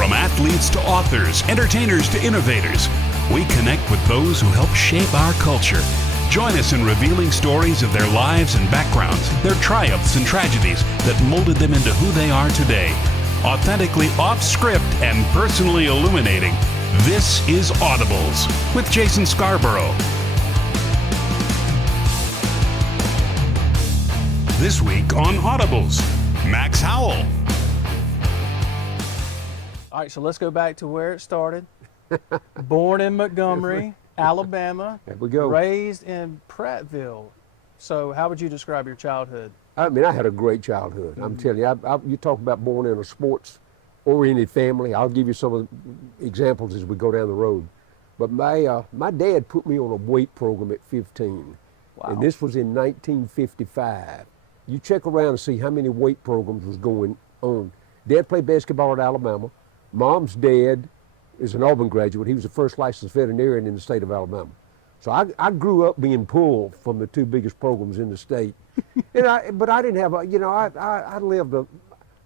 From athletes to authors, entertainers to innovators, we connect with those who help shape our culture. Join us in revealing stories of their lives and backgrounds, their triumphs and tragedies that molded them into who they are today. Authentically off script and personally illuminating, this is Audibles with Jason Scarborough. This week on Audibles, Max Howell. All right, so let's go back to where it started. Born in Montgomery, Alabama. There we go. Raised in Prattville. So how would you describe your childhood? I mean, I had a great childhood. I'm telling you, you talk about born in a sports-oriented family. I'll give you some of the examples as we go down the road. But my dad put me on a weight program at 15. Wow. And this was in 1955. You check around and see how many weight programs was going on. Dad played basketball at Alabama. Mom's dad is an Auburn graduate. He was the first licensed veterinarian in the state of Alabama. So I grew up being pulled from the two biggest programs in the state. But I didn't have I lived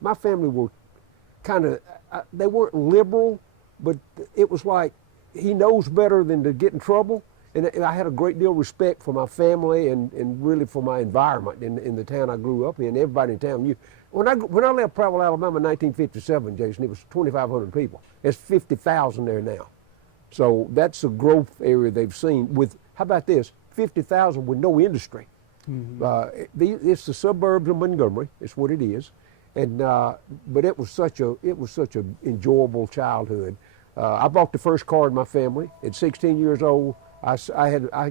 my family were kind of, they weren't liberal, but it was like he knows better than to get in trouble. And I had a great deal of respect for my family and really for my environment in the town I grew up in. Everybody in town knew. When I left Prattville, Alabama in 1957, Jason, it was 2,500 people. There's 50,000 there now. So that's a growth area they've seen with, how about this, 50,000 with no industry. Mm-hmm. It's the suburbs of Montgomery, it's what it is. And but it was such a enjoyable childhood. I bought the first car in my family at 16 years old. I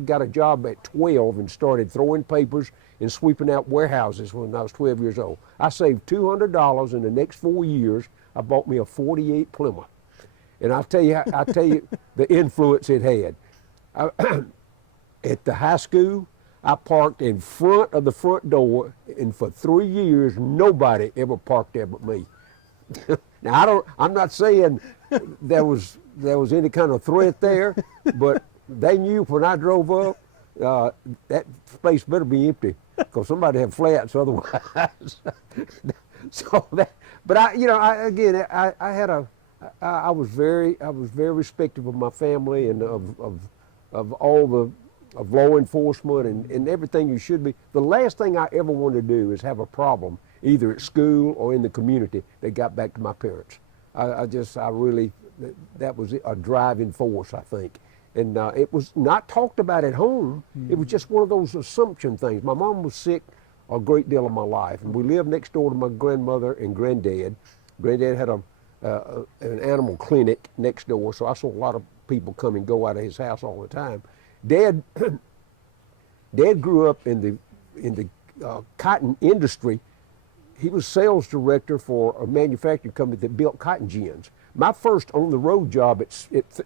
got a job at 12 and started throwing papers and sweeping out warehouses when I was 12 years old. I saved $200 in the next 4 years. I bought me a 48 Plymouth. And I'll tell you the influence it had. At the high school, I parked in front of the front door, and for 3 years, nobody ever parked there but me. Now, I'm not saying there was any kind of threat there, but they knew when I drove up, that space better be empty, because somebody had flats otherwise. So I was very respectful of my family and of law enforcement and everything you should be. The last thing I ever wanted to do is have a problem either at school or in the community that got back to my parents. That was a driving force, I think. And it was not talked about at home. Mm-hmm. It was just one of those assumption things. My mom was sick a great deal of my life, and we lived next door to my grandmother and granddad. Granddad had an animal clinic next door, so I saw a lot of people come and go out of his house all the time. Dad grew up in the cotton industry. He was sales director for a manufacturing company that built cotton gins. My first on-the-road job at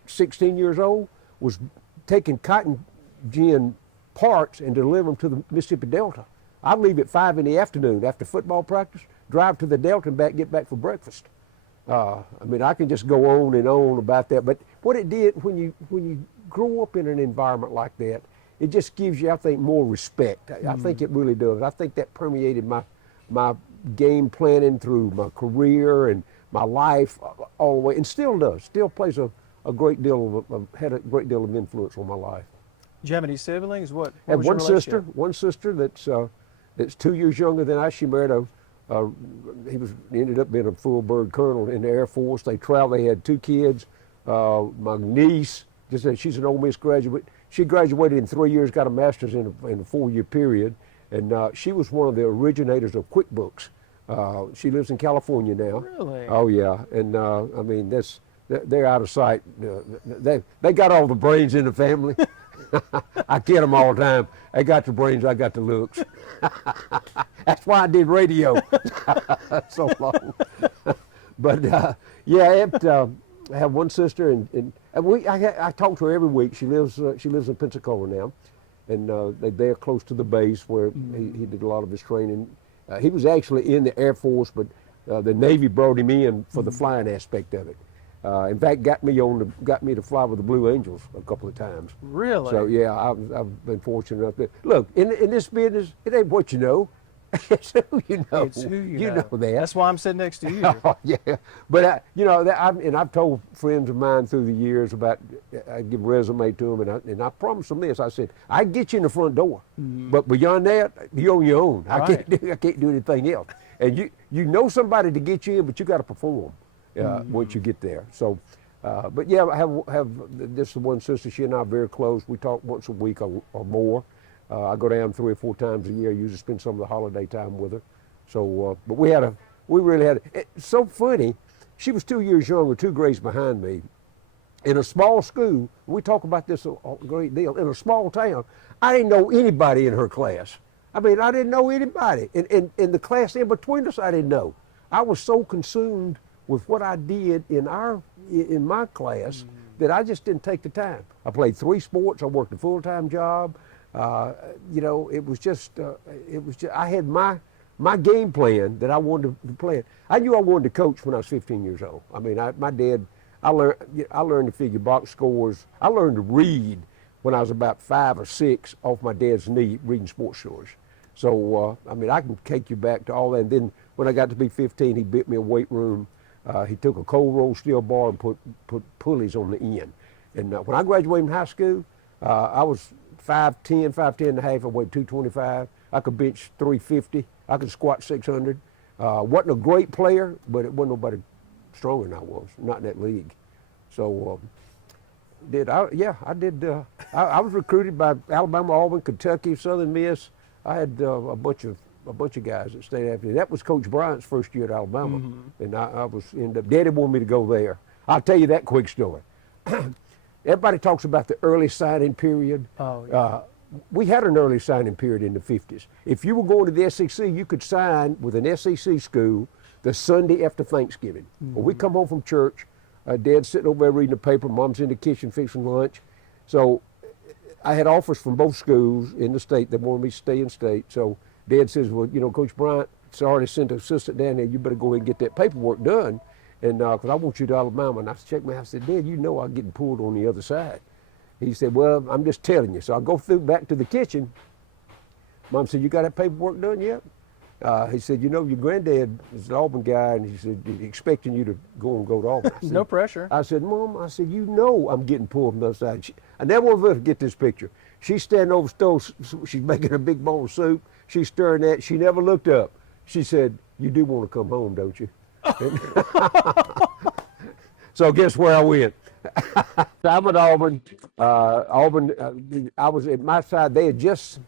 16 years old was taking cotton gin parts and delivering them to the Mississippi Delta. I'd leave at 5 in the afternoon after football practice, drive to the Delta and get back for breakfast. I mean, I can just go on and on about that, but what it did, when you grow up in an environment like that, it just gives you, I think, more respect. I think it really does. I think that permeated my game planning through my career and my life all the way, and still does. Still plays a great deal had a great deal of influence on my life. Did you have any siblings? What I had was your relationship? One sister that's 2 years younger than I. She married he ended up being a full bird colonel in the Air Force. They traveled. They had 2 kids. My niece, she's an Ole Miss graduate. She graduated in 3 years, got a master's in a 4-year period, and she was one of the originators of QuickBooks. She lives in California now. Really? Oh yeah, and I mean they're out of sight. They got all the brains in the family. I kid them all the time. They got the brains, I got the looks. That's why I did radio so long. But I have one sister, and I talk to her every week. She lives in Pensacola now, and they're close to the base where he did a lot of his training. He was actually in the Air Force, but the Navy brought him in for the flying aspect of it. In fact, got me to fly with the Blue Angels a couple of times. Really? So yeah, I've been fortunate enough to look in this business. It ain't what you know. It's who you know. It's who you know know. that. That's why I'm sitting next to you. Oh, yeah, but you know, I've told friends of mine through the years about, I give a resume to them, and I promised them this. I said, I get you in the front door, but beyond that, you're on your own. I can't do anything else. And you know somebody to get you in, but you got to perform once you get there. So, but yeah, I have this one sister. She and I are very close. We talk once a week or more. I go down 3 or 4 times a year. I usually spend some of the holiday time with her. So, but we really had, it's so funny, she was 2 years younger, 2 grades behind me. In a small school, we talk about this a great deal, in a small town, I didn't know anybody in her class. I mean, I didn't know anybody. In the class in between us, I didn't know. I was so consumed with what I did in my class that I just didn't take the time. I played 3 sports, I worked a full-time job. You know, it was just, I had my game plan that I wanted to play. I knew I wanted to coach when I was 15 years old. I mean, my dad, I learned to figure box scores. I learned to read when I was about 5 or 6 off my dad's knee reading sports stories. So, I mean, I can take you back to all that. And then when I got to be 15, he bit me a weight room. He took a cold roll steel bar and put pulleys on the end. And when I graduated from high school, I was 5'10" and a half. I weighed 225. I could bench 350. I could squat 600. Wasn't a great player, but it wasn't nobody stronger than I was, not in that league. So, I did. I was recruited by Alabama, Auburn, Kentucky, Southern Miss. I had a bunch of guys that stayed after me. That was Coach Bryant's first year at Alabama, and I ended up. Daddy wanted me to go there. I'll tell you that quick story. Everybody talks about the early signing period. Oh, yeah. We had an early signing period in the 50s. If you were going to the SEC, you could sign with an SEC school the Sunday after Thanksgiving. When we come home from church, Dad's sitting over there reading the paper, Mom's in the kitchen fixing lunch. So I had offers from both schools in the state that wanted me to stay in state. So Dad says, well, you know, Coach Bryant already sent an assistant down there. You better go ahead and get that paperwork done. And because I want you to Alabama. And I checked my house. I said, Dad, you know I'm getting pulled on the other side. He said, well, I'm just telling you. So I go back to the kitchen. Mom said, you got that paperwork done yet? He said, you know, your granddad is an Auburn guy, and he said, expecting you to go to Auburn. Said, no pressure. I said, Mom, I said, you know I'm getting pulled from the other side. I never will forget this picture. She's standing over the stove. She's making a big bowl of soup. She's stirring that. She never looked up. She said, you do want to come home, don't you? So guess where I went? I'm at Auburn. I was at my side. They had just,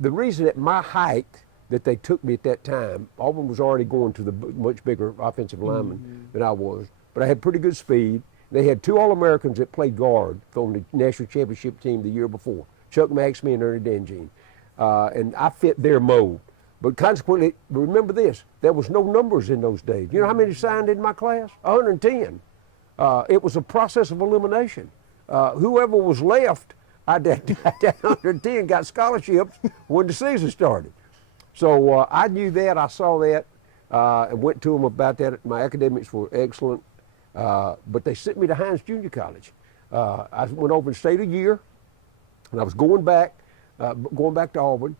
the reason at my height that they took me at that time, Auburn was already going to the much bigger offensive lineman than I was, but I had pretty good speed. They had 2 All-Americans that played guard on the national championship team the year before, Chuck Maxmy and Ernie Dangine, and I fit their mold. But consequently, remember this, there was no numbers in those days. You know how many signed in my class? 110. It was a process of elimination. Whoever was left, I did 110, got scholarships when the season started. So I knew that, I saw that, and went to them about that. My academics were excellent, but they sent me to Hines Junior College. I went over and stayed a year, and I was going back to Auburn.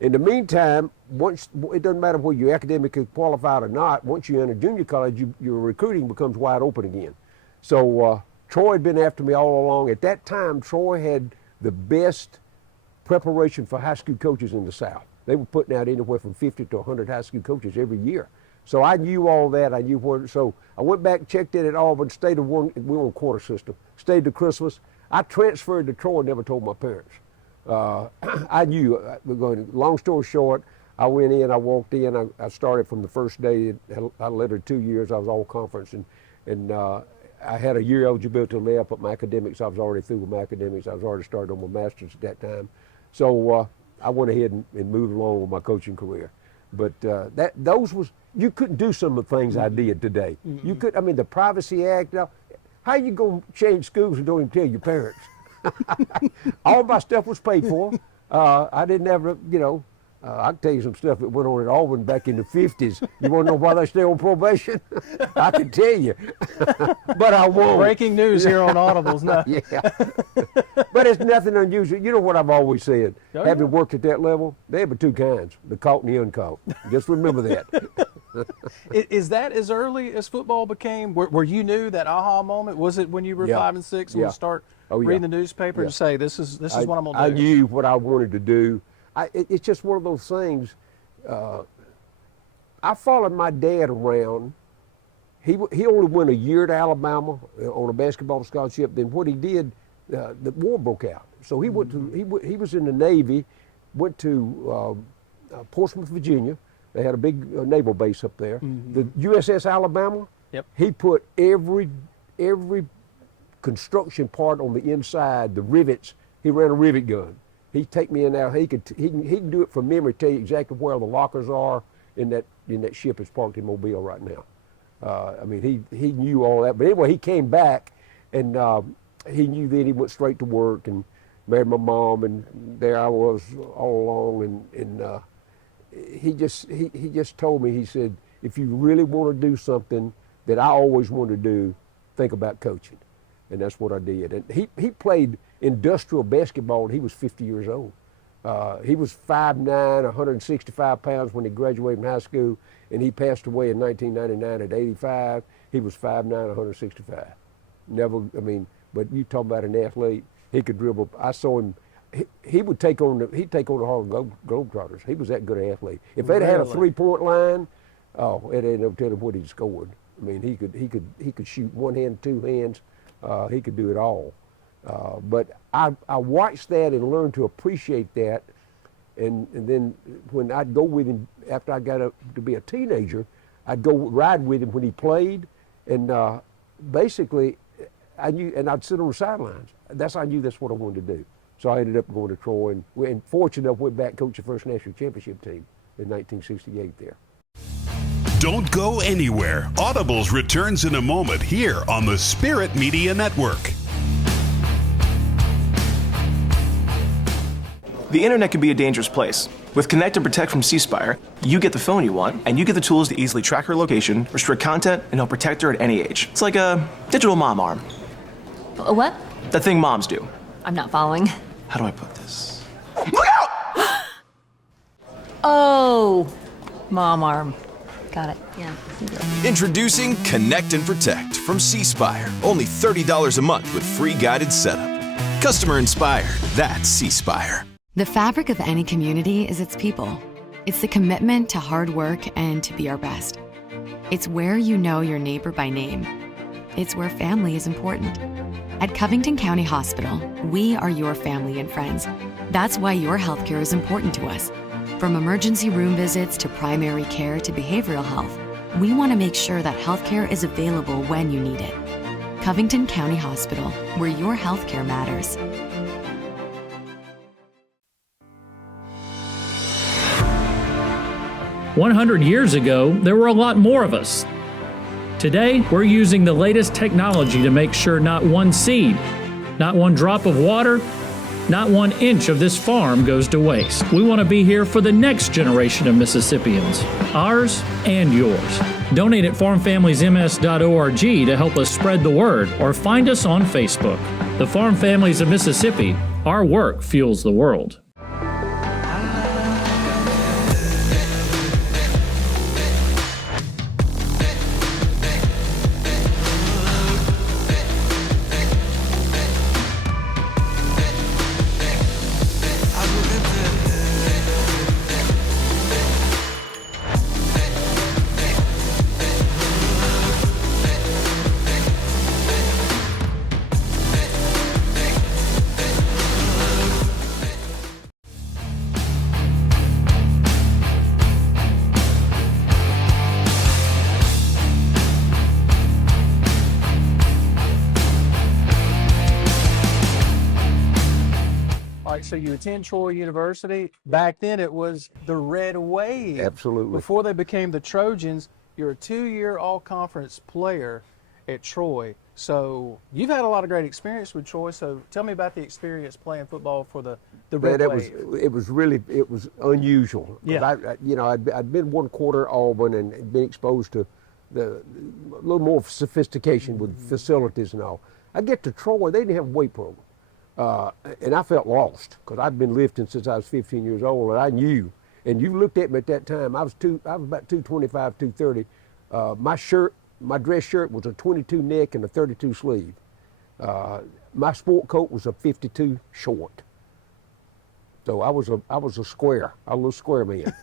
In the meantime, once it doesn't matter whether you're academically qualified or not, once you enter junior college, your recruiting becomes wide open again. So Troy had been after me all along. At that time, Troy had the best preparation for high school coaches in the South. They were putting out anywhere from 50 to 100 high school coaches every year. So I knew all that. I knew where. So I went back, checked in at Auburn, stayed we were on quarter system, stayed to Christmas. I transferred to Troy and never told my parents. I knew, long story short, I went in, I walked in, I started from the first day. I lettered 2 years, I was all conference, and I had a year eligibility to lay up at my academics. I was already through with my academics. I was already started on my master's at that time. So I went ahead and moved along with my coaching career. But you couldn't do some of the things I did today. You could, I mean, the Privacy Act, how you gonna change schools and don't even tell your parents? All my stuff was paid for. I didn't ever, I can tell you some stuff that went on at Auburn back in the 50s. You want to know why they stay on probation? I can tell you, but I won't. Breaking news here on Audibles now. Yeah, but it's nothing unusual. You know what I've always said? Oh, Having yeah. worked at that level, there were two kinds: the caught and the uncaught. Just remember that. Is that as early as football became? Where you knew that aha moment? Was it when you were Yeah. 5 and 6 and Yeah. would start Oh, yeah. reading the newspaper Yeah. and say, "This is what I'm gonna I do"? knew what I wanted to do. It's just one of those things. I followed my dad around. He only went a year to Alabama on a basketball scholarship. Then what he did, the war broke out. So he went to he was in the Navy, went to Portsmouth, Virginia. They had a big naval base up there. The USS Alabama. Yep. He put every construction part on the inside, the rivets. He ran a rivet gun. He'd take me in there. He can do it from memory. Tell you exactly where the lockers are in that ship that's parked in Mobile right now. I mean, he knew all that. But anyway, he came back, and he knew that he went straight to work and married my mom, and there I was all along. And he just told me. He said, if you really want to do something that I always wanted to do, think about coaching. And that's what I did. And he played industrial basketball, and he was 50 years old. He was 5'9", 165 pounds when he graduated from high school, and he passed away in 1999 at 85. He was 5'9", 165. Never, I mean, but you talk about an athlete, he could dribble. I saw him. He'd take on the Harlem Globetrotters. He was that good an athlete. If they'd had a Really? 3-point line, it ain't no telling what he'd scored. I mean, he could shoot one hand, two hands. He could do it all. But I watched that and learned to appreciate that. And then when I'd go with him after I got up to be a teenager, I'd go ride with him when he played. And basically, I knew, and I'd sit on the sidelines. I knew that's what I wanted to do. So I ended up going to Troy, and fortunate enough went back and coached the first national championship team in 1968 there. Don't go anywhere. Audibles returns in a moment here on the Spirit Media Network. The internet can be a dangerous place. With Connect and Protect from C Spire, you get the phone you want, and you get the tools to easily track her location, restrict content, and help protect her at any age. It's like a digital mom arm. A what? That thing moms do. I'm not following. How do I put this? Look out! Oh, mom arm. Got it. Yeah. Introducing Connect and Protect from C Spire. Only $30 a month with free guided setup. Customer inspired. That's C Spire. The fabric of any community is its people. It's the commitment to hard work and to be our best. It's where you know your neighbor by name. It's where family is important. At Covington County Hospital, we are your family and friends. That's why your healthcare is important to us. From emergency room visits to primary care to behavioral health, we want to make sure that healthcare is available when you need it. Covington County Hospital, where your healthcare matters. "100 years ago, there were a lot more of us. Today, we're using the latest technology to make sure not one seed, not one drop of water, not 1 inch of this farm goes to waste. We want to be here for the next generation of Mississippians, ours and yours. Donate at farmfamiliesms.org to help us spread the word, or find us on Facebook. The Farm Families of Mississippi, our work fuels the world. All right, so you attend Troy University. Back then, it was the Red Wave. Absolutely. Before they became the Trojans, you're a 2-year all-conference player. at Troy. So you've had a lot of great experience with Troy. So tell me about the experience playing football for the Red Wave. It was unusual. Yeah. I'd been one quarter at Auburn and been exposed to a little more sophistication with facilities and all. I get to Troy, they didn't have a weight program. And I felt lost because I'd been lifting since I was 15 years old, and I knew. And you looked at me at that time. I was about 225, 230. My dress shirt was a 22 neck and a 32 sleeve. My sport coat was a 52 short. So I was a little square man.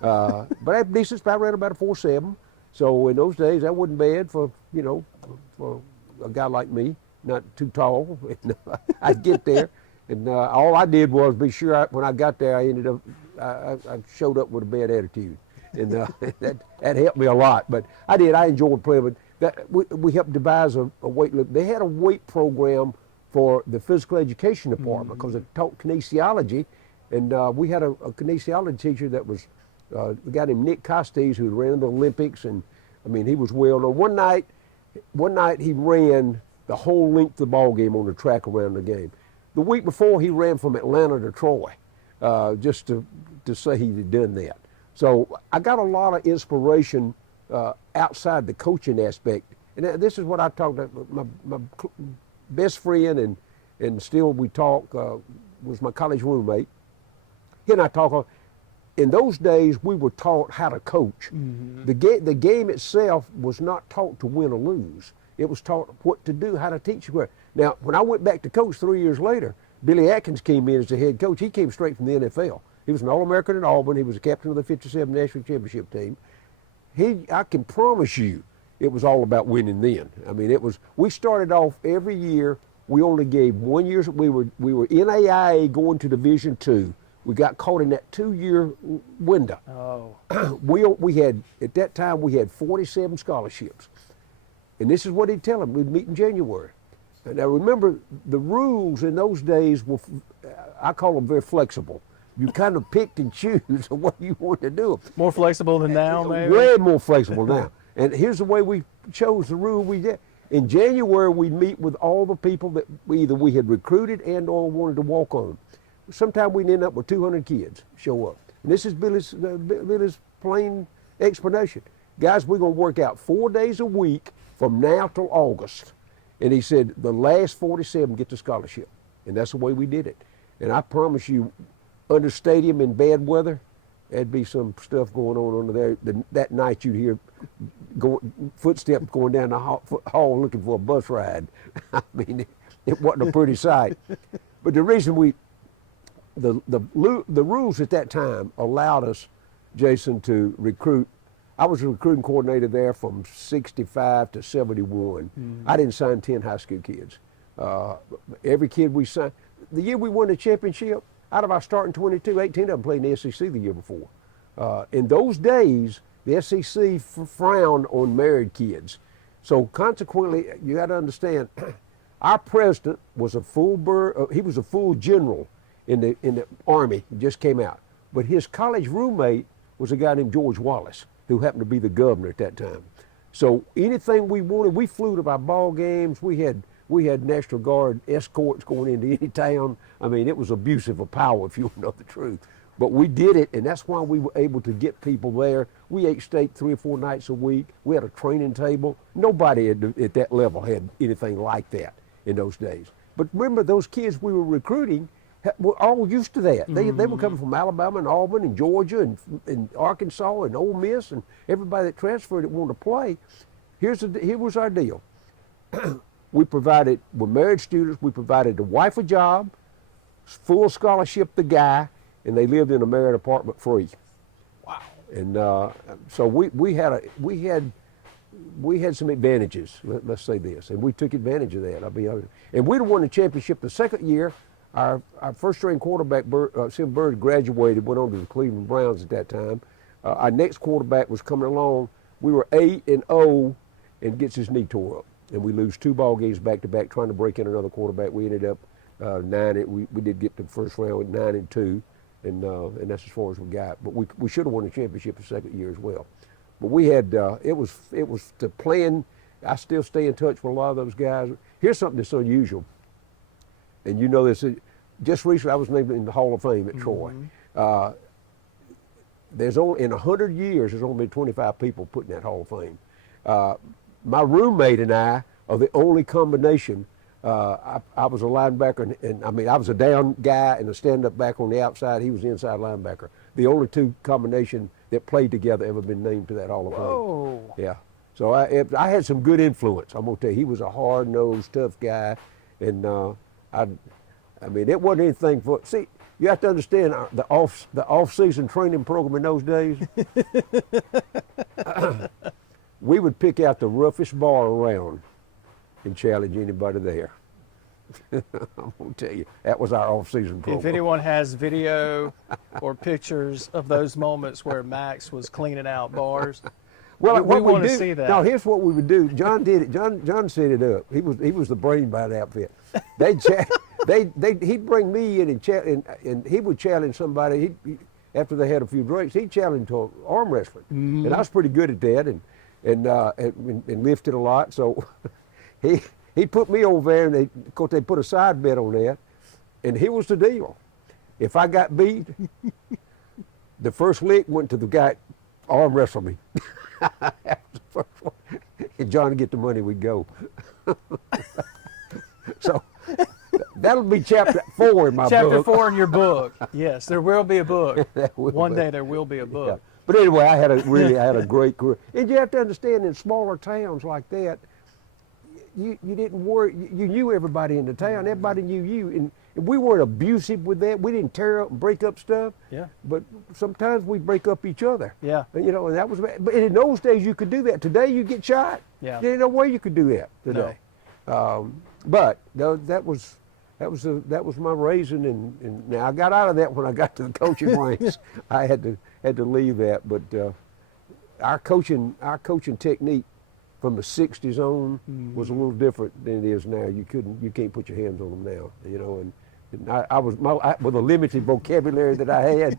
But I had decent. I ran about a 4.7. So in those days, that wasn't bad for a guy like me, not too tall. I'd get there, and all I did was be sure when I got there, I showed up with a bad attitude, and that helped me a lot. But I enjoyed playing. But we helped devise a weight lift. They had a weight program for the physical education department because it taught kinesiology, and we had a kinesiology teacher that was a guy named Nick Costes who ran the Olympics, and I mean he was well known. One night he ran the whole length of the ball game on the track around the game. The week before he ran from Atlanta to Troy, just to say he had done that. So I got a lot of inspiration outside the coaching aspect, and this is what I talked about. My best friend and still we talk was my college roommate. He and I talk. In those days, we were taught how to coach. Mm-hmm. The game itself was not taught to win or lose. It was taught what to do, how to teach you. Now, when I went back to coach 3 years later, Billy Atkins came in as the head coach. He came straight from the NFL. He was an All-American at Auburn. He was a captain of the 57 National Championship team. I can promise you, it was all about winning then. I mean, we started off every year. We only gave 1 year. We were NAIA going to Division II. We got caught in that 2-year window. Oh. We had, at that time, we had 47 scholarships. And this is what he'd tell them. We'd meet in January. And I remember the rules in those days were, I call them very flexible. You kind of picked and choose what you wanted to do. More flexible than now, maybe? Way more flexible now. And here's the way we chose the rule we did. In January, we'd meet with all the people that we had recruited and or wanted to walk on. Sometimes we'd end up with 200 kids show up. And this is Billy's plain explanation. Guys, we're going to work out 4 days a week from now till August. And he said, the last 47 get the scholarship. And that's the way we did it. And I promise you, under stadium in bad weather, there'd be some stuff going on under there. That night you'd hear footsteps going down the hall looking for a bus ride. I mean, it wasn't a pretty sight. But the reason the rules at that time allowed us, Jason, to recruit. I was a recruiting coordinator there from 65 to 71. Mm-hmm. I didn't sign 10 high school kids. Every kid we signed, the year we won the championship, out of our starting 22, 18 of them played in the SEC the year before. In those days, the SEC frowned on married kids. So consequently, you got to understand, our president was a he was a full general in the Army. He just came out. But his college roommate was a guy named George Wallace, who happened to be the governor at that time. So anything we wanted, we flew to our ball games. We had National Guard escorts going into any town. I mean, it was abusive of power, if you want to know the truth. But we did it, and that's why we were able to get people there. We ate steak 3 or 4 nights a week. We had a training table. Nobody at that level had anything like that in those days. But remember, those kids we were recruiting were all used to that. They were coming from Alabama and Auburn and Georgia and Arkansas and Ole Miss, and everybody that transferred that wanted to play. Here was our deal. We provided, we're married students, we provided the wife a job, full scholarship the guy, and they lived in a married apartment free. Wow. And so we had some advantages, let's say this, and we took advantage of that. And we'd won the championship the second year. Our first string quarterback, Sim Bird, graduated, went on to the Cleveland Browns at that time. Our next quarterback was coming along. We were 8-0 and gets his knee tore up. And we lose 2 ball games back to back trying to break in another quarterback. We ended up 9. We did get to the first round with 9-2, and that's as far as we got. But we should have won the championship the second year as well. But we had it was to plan. I still stay in touch with a lot of those guys. Here's something that's unusual, and you know this. Just recently, I was named in the Hall of Fame at Troy. There's only in 100 years, there's only been 25 people put in that Hall of Fame. My roommate and I are the only combination. I was a linebacker, and I mean, I was a down guy and a stand-up back on the outside. He was the inside linebacker. The only two combination that played together ever been named to that Hall of Fame. Whoa. Yeah. So I had some good influence. I'm gonna tell you, he was a hard-nosed, tough guy, and I mean, it wasn't anything for. See, you have to understand the off-season training program in those days. We would pick out the roughest bar around and challenge anybody there. I'm gonna tell you, that was our off-season program. If anyone has video or pictures of those moments where Max was cleaning out bars, well, we want to see that. No, here's what we would do. John did it. John set it up. He was the brain behind the outfit. He'd bring me in and he would challenge somebody. After they had a few drinks, he'd challenge to arm wrestling, and I was pretty good at that, and lifted a lot. So he put me over there, and of course they put a side bet on that, and here was the deal: if I got beat, the first lick went to the guy arm wrestled me. That was the first one. And John would get the money, we'd go. So that'll be chapter 4 in my book. Chapter 4 in your book. Yes, there will be a book. One be. day there will be a book. Yeah. But anyway, I had a great career. And you have to understand, in smaller towns like that, you didn't worry. You knew everybody in the town. Everybody knew you, and we weren't abusive with that. We didn't tear up and break up stuff. Yeah. But sometimes we break up each other. Yeah. And, you know, and that was. But in those days, you could do that. Today, you get shot. Yeah. You didn't know where you could do that today. No. But that was my raising, and now I got out of that when I got to the coaching ranks. I had to leave that, but our coaching technique from the '60s on was a little different than it is now. You can't put your hands on them now, you know. And I was with a limited vocabulary that I had.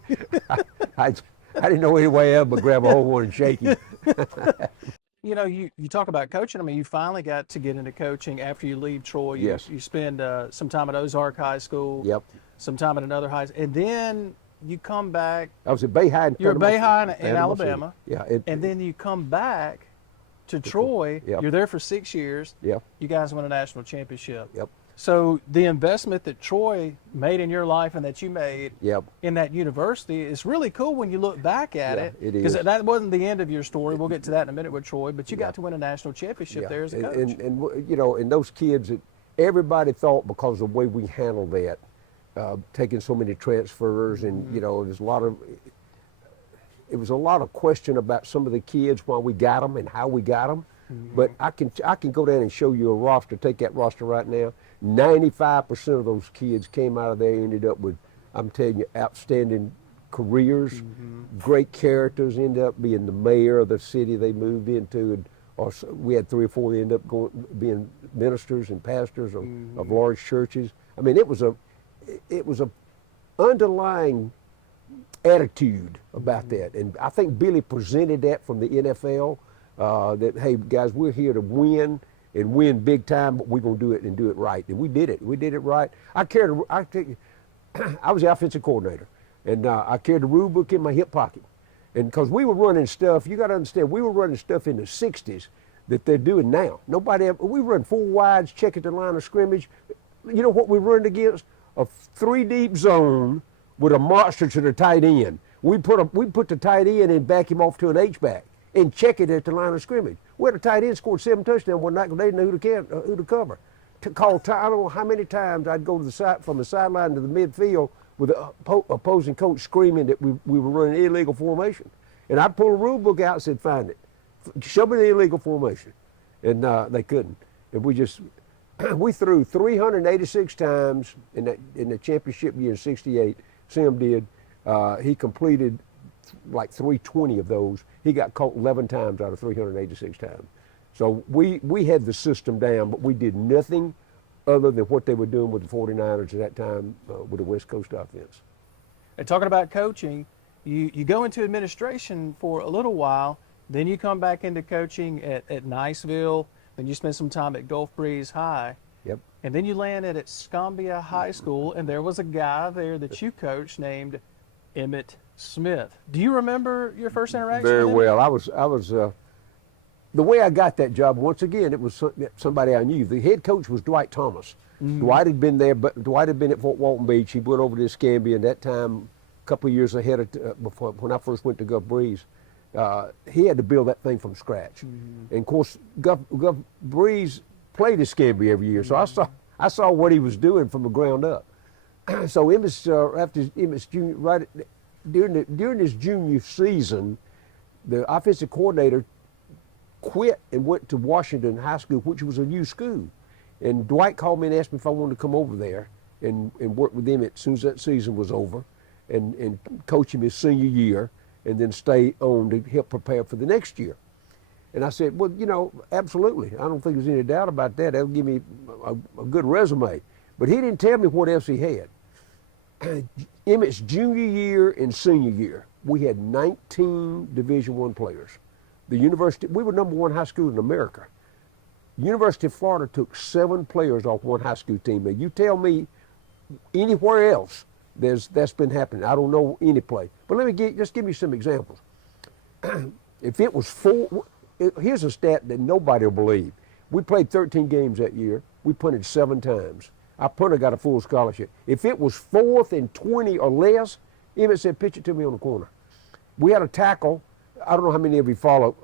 I didn't know any way else but grab a hold of one and shake him. You know, you talk about coaching. I mean, you finally got to get into coaching after you leave Troy. Yes. You spend some time at Ozark High School. Yep. Some time at another high school. And then you come back. I was at Bay High. You're at Bay High in Alabama. Yeah. And then you come back to Troy. Yep. You're there for 6 years. Yep. You guys win a national championship. Yep. So the investment that Troy made in your life and that you made Yep. in that university is really cool when you look back at Yeah, it. it Because is. that wasn't the end of your story. We'll get to that in a minute with Troy. But you got to win a national championship there as a coach. And you know, and those kids, everybody thought because of the way we handled that, taking so many transfers, and you know, it was a lot of question about some of the kids, why we got them and how we got them. But I can go down and show you a roster. Take that roster right now. 95% of those kids came out of there, ended up with, I'm telling you, outstanding careers, great characters. Ended up being the mayor of the city they moved into, and we had 3 or 4 that ended up being ministers and pastors of large churches. I mean, it was a underlying attitude about that, and I think Billy presented that from the NFL. That, hey guys, we're here to win and win big time, but we're gonna do it and do it right. And we did it. We did it right. I was the offensive coordinator, and I carried the rule book in my hip pocket. And because we were running stuff, you got to understand, we were running stuff in the '60s that they're doing now. We run 4 wides, check at the line of scrimmage. You know what we run against? A 3 deep zone with a monster to the tight end. We put the tight end and back him off to an H-back and check it at the line of scrimmage. We had a tight end scored 7 touchdowns one night because they didn't know who to cover. I don't know how many times I'd go to the side, from the sideline to the midfield with the opposing coach screaming that we were running illegal formation. And I'd pull a rule book out and said, find it. Show me the illegal formation. And they couldn't. And we threw 386 times in the championship year in '68. Sim did. He completed like 320 of those. He got caught 11 times out of 386 times. So we had the system down, but we did nothing other than what they were doing with the 49ers at that time with the West Coast offense. And talking about coaching, you go into administration for a little while, then you come back into coaching at Niceville. Then you spent some time at Gulf Breeze High. Yep. And then you landed at Scarborough High School, and there was a guy there that you coached named Emmitt Smith. Do you remember your first interaction Very with him? well. I was the way I got that job, once again, it was somebody I knew. The head coach was Dwight Thomas. Dwight had been there, but Dwight had been at Fort Walton Beach. He went over to Scambia, and that time, a couple of years ahead of before, when I first went to Gulf Breeze, he had to build that thing from scratch. And of course, Gulf Breeze played at Scambia every year, so I saw what he was doing from the ground up. So Emmitt's after Emmitt's junior, during his junior season, the offensive coordinator quit and went to Washington High School, which was a new school. And Dwight called me and asked me if I wanted to come over there and work with him as soon as that season was over, and coach him his senior year, and then stay on to help prepare for the next year. And I said, well, you know, absolutely. I don't think there's any doubt about that. That'll give me a good resume. But he didn't tell me what else he had. Emmitt's junior year and senior year, we had 19 Division I players. The university, we were #1 high school in America. University of Florida took 7 players off one high school team. Now, you tell me anywhere else that's been happening. I don't know any play. But let me just give you some examples. If it was 4, here's a stat that nobody will believe. We played 13 games that year. We punted 7 times. Our punter got a full scholarship. If it was 4th and 20 or less, Emmitt said, pitch it to me on the corner. We had a tackle. I don't know how many of you follow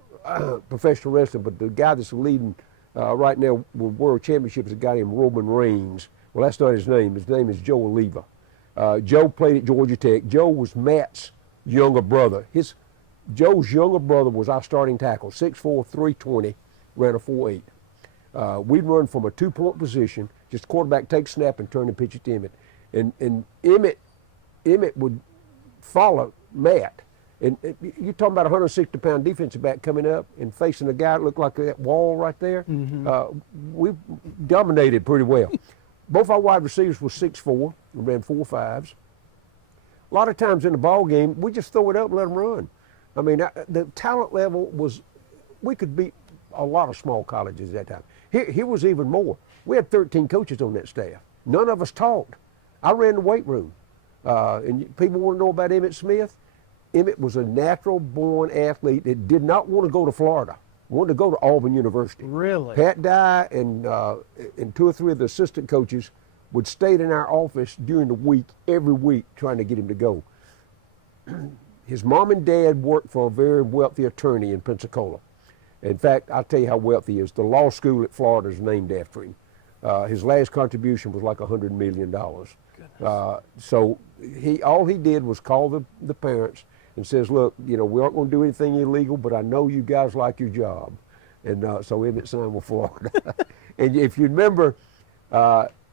professional wrestling, but the guy that's leading right now with World Championships is a guy named Roman Reigns. Well, that's not his name. His name is Joe Oliva. Joe played at Georgia Tech. Joe was Matt's younger brother. Joe's younger brother was our starting tackle, 6'4", 320, ran a 4.8. We'd run from a 2-point position, just quarterback take snap and turn and pitch it to Emmitt. And Emmitt would follow Matt. And you're talking about a 160-pound defensive back coming up and facing a guy that looked like that wall right there. We dominated pretty well. Both our wide receivers were 6'4", and ran 4.5s. A lot of times in the ball game, we just throw it up and let them run. I mean, the talent level was, we could beat a lot of small colleges at that time. Here was even more. We had 13 coaches on that staff. None of us taught. I ran the weight room. And people want to know about Emmitt Smith. Emmitt was a natural-born athlete that did not want to go to Florida, wanted to go to Auburn University. Really? Pat Dye and 2 or 3 of the assistant coaches would stay in our office during the week, every week, trying to get him to go. His mom and dad worked for a very wealthy attorney in Pensacola. In fact, I'll tell you how wealthy he is. The law school at Florida is named after him. His last contribution was like $100 million. So all he did was call the parents and says, look, you know, we aren't going to do anything illegal, but I know you guys like your job. And so Emmitt signed with Florida. And if you remember,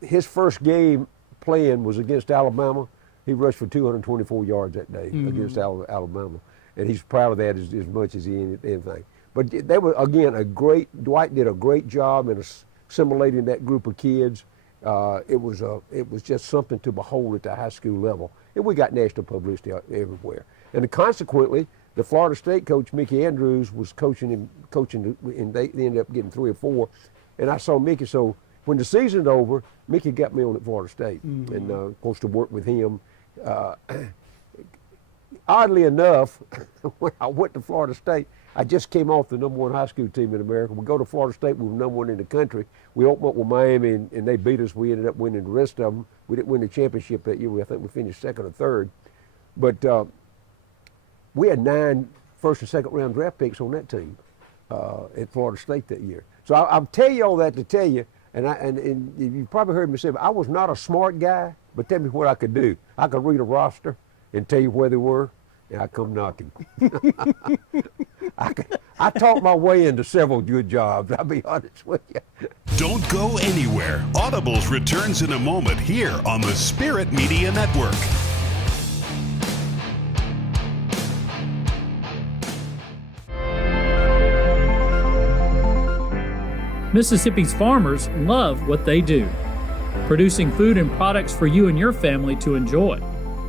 his first game playing was against Alabama. He rushed for 224 yards that day against Alabama. And he's proud of that as much as anything. But they were, again, Dwight did a great job in assimilating that group of kids. It was just something to behold at the high school level. And we got national publicity everywhere. And consequently, the Florida State coach, Mickey Andrews, was coaching, and they ended up getting 3 or 4. And I saw Mickey, so when the season's over, Mickey got me on at Florida State. And of course, to work with him. Oddly enough, when I went to Florida State, I just came off the #1 high school team in America. We go to Florida State, we were #1 in the country. We opened up with Miami, and they beat us. We ended up winning the rest of them. We didn't win the championship that year. I think we finished 2nd or 3rd. But we had 9 first and second round draft picks on that team at Florida State that year. So I'll tell you all that to tell you, and you probably heard me say, I was not a smart guy, but tell me what I could do. I could read a roster and tell you where they were, and I come knocking. I taught my way into several good jobs, I'll be honest with you. Don't go anywhere. Audibles returns in a moment here on the Spirit Media Network. Mississippi's farmers love what they do, producing food and products for you and your family to enjoy.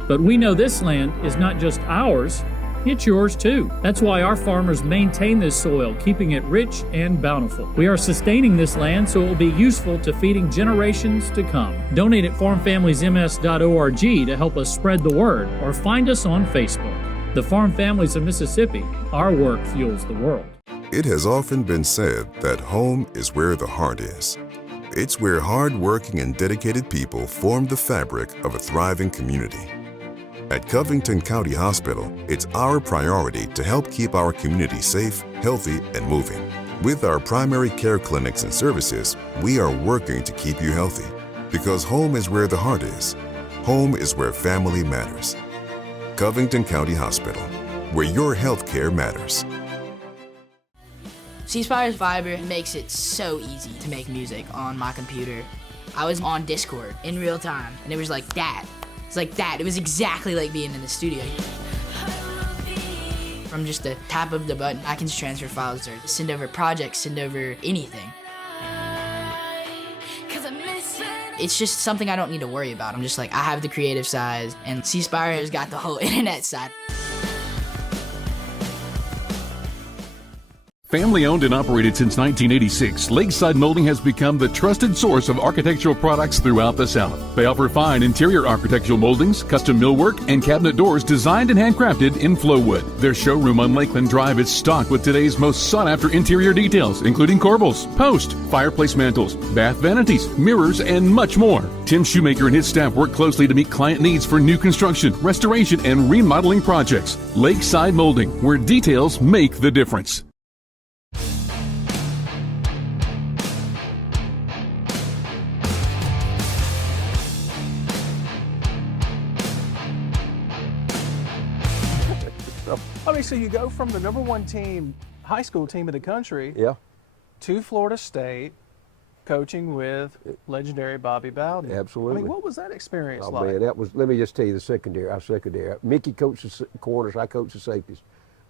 But we know this land is not just ours, it's yours too. That's why our farmers maintain this soil, keeping it rich and bountiful. We are sustaining this land so it will be useful to feeding generations to come. Donate at farmfamiliesms.org to help us spread the word, or find us on Facebook. The Farm Families of Mississippi, our work fuels the world. It has often been said that home is where the heart is. It's where hard-working and dedicated people form the fabric of a thriving community. At Covington County Hospital, it's our priority to help keep our community safe, healthy, and moving. With our primary care clinics and services, we are working to keep you healthy. Because home is where the heart is. Home is where family matters. Covington County Hospital, where your health care matters. C Spire's Fiber makes it so easy to make music on my computer. I was on Discord in real time, and it was like that. It's like that. It was exactly like being in the studio. From just the tap of the button, I can just transfer files or send over projects, send over anything. It's just something I don't need to worry about. I'm just like, I have the creative side, and C Spire has got the whole internet side. Family owned and operated since 1986, Lakeside Molding has become the trusted source of architectural products throughout the South. They offer fine interior architectural moldings, custom millwork, and cabinet doors designed and handcrafted in Flowwood. Their showroom on Lakeland Drive is stocked with today's most sought-after interior details, including corbels, post, fireplace mantles, bath vanities, mirrors, and much more. Tim Shoemaker and his staff work closely to meet client needs for new construction, restoration, and remodeling projects. Lakeside Molding, where details make the difference. So you go from the #1 team, high school team in the country, Yeah, to Florida State, coaching with legendary Bobby Bowden. absolutely. I mean, what was that experience Oh like? man, that was. Let me just tell you our secondary. Mickey coached the corners. I coached the safeties.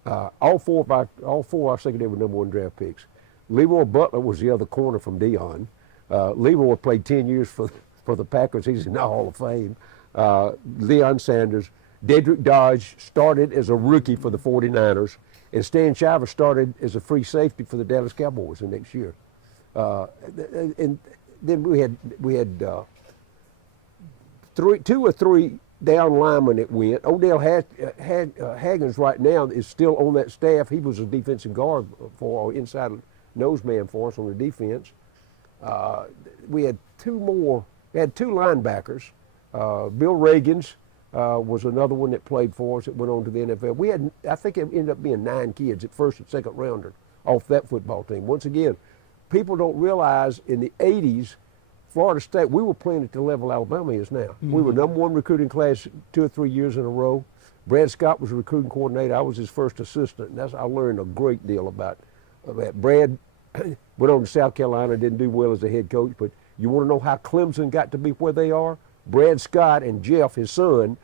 All four of our secondary were #1 draft picks. Leroy Butler was the other corner from Deion. Leroy played 10 years for the Packers. He's in the Hall of Fame. Deion Sanders. Dedrick Dodge started as a rookie for the 49ers, and Stan Shiver started as a free safety for the Dallas Cowboys the next year. And then we had two or three down linemen that went. Odell Haggins right now is still on that staff. He was a defensive guard for inside nose man for us on the defense. We had two more. We had two linebackers. Bill Reagans was another one that played for us that went on to the NFL. We had, I think it ended up being 9 kids at first and second rounder off that football team. Once again, people don't realize in the 80s, Florida State, we were playing at the level Alabama is now. Mm-hmm. We were #1 recruiting class 2 or 3 years in a row. Brad Scott was a recruiting coordinator. I was his first assistant. And I learned a great deal about that. Brad went on to South Carolina, didn't do well as a head coach, but you want to know how Clemson got to be where they are? Brad Scott and Jeff, his son,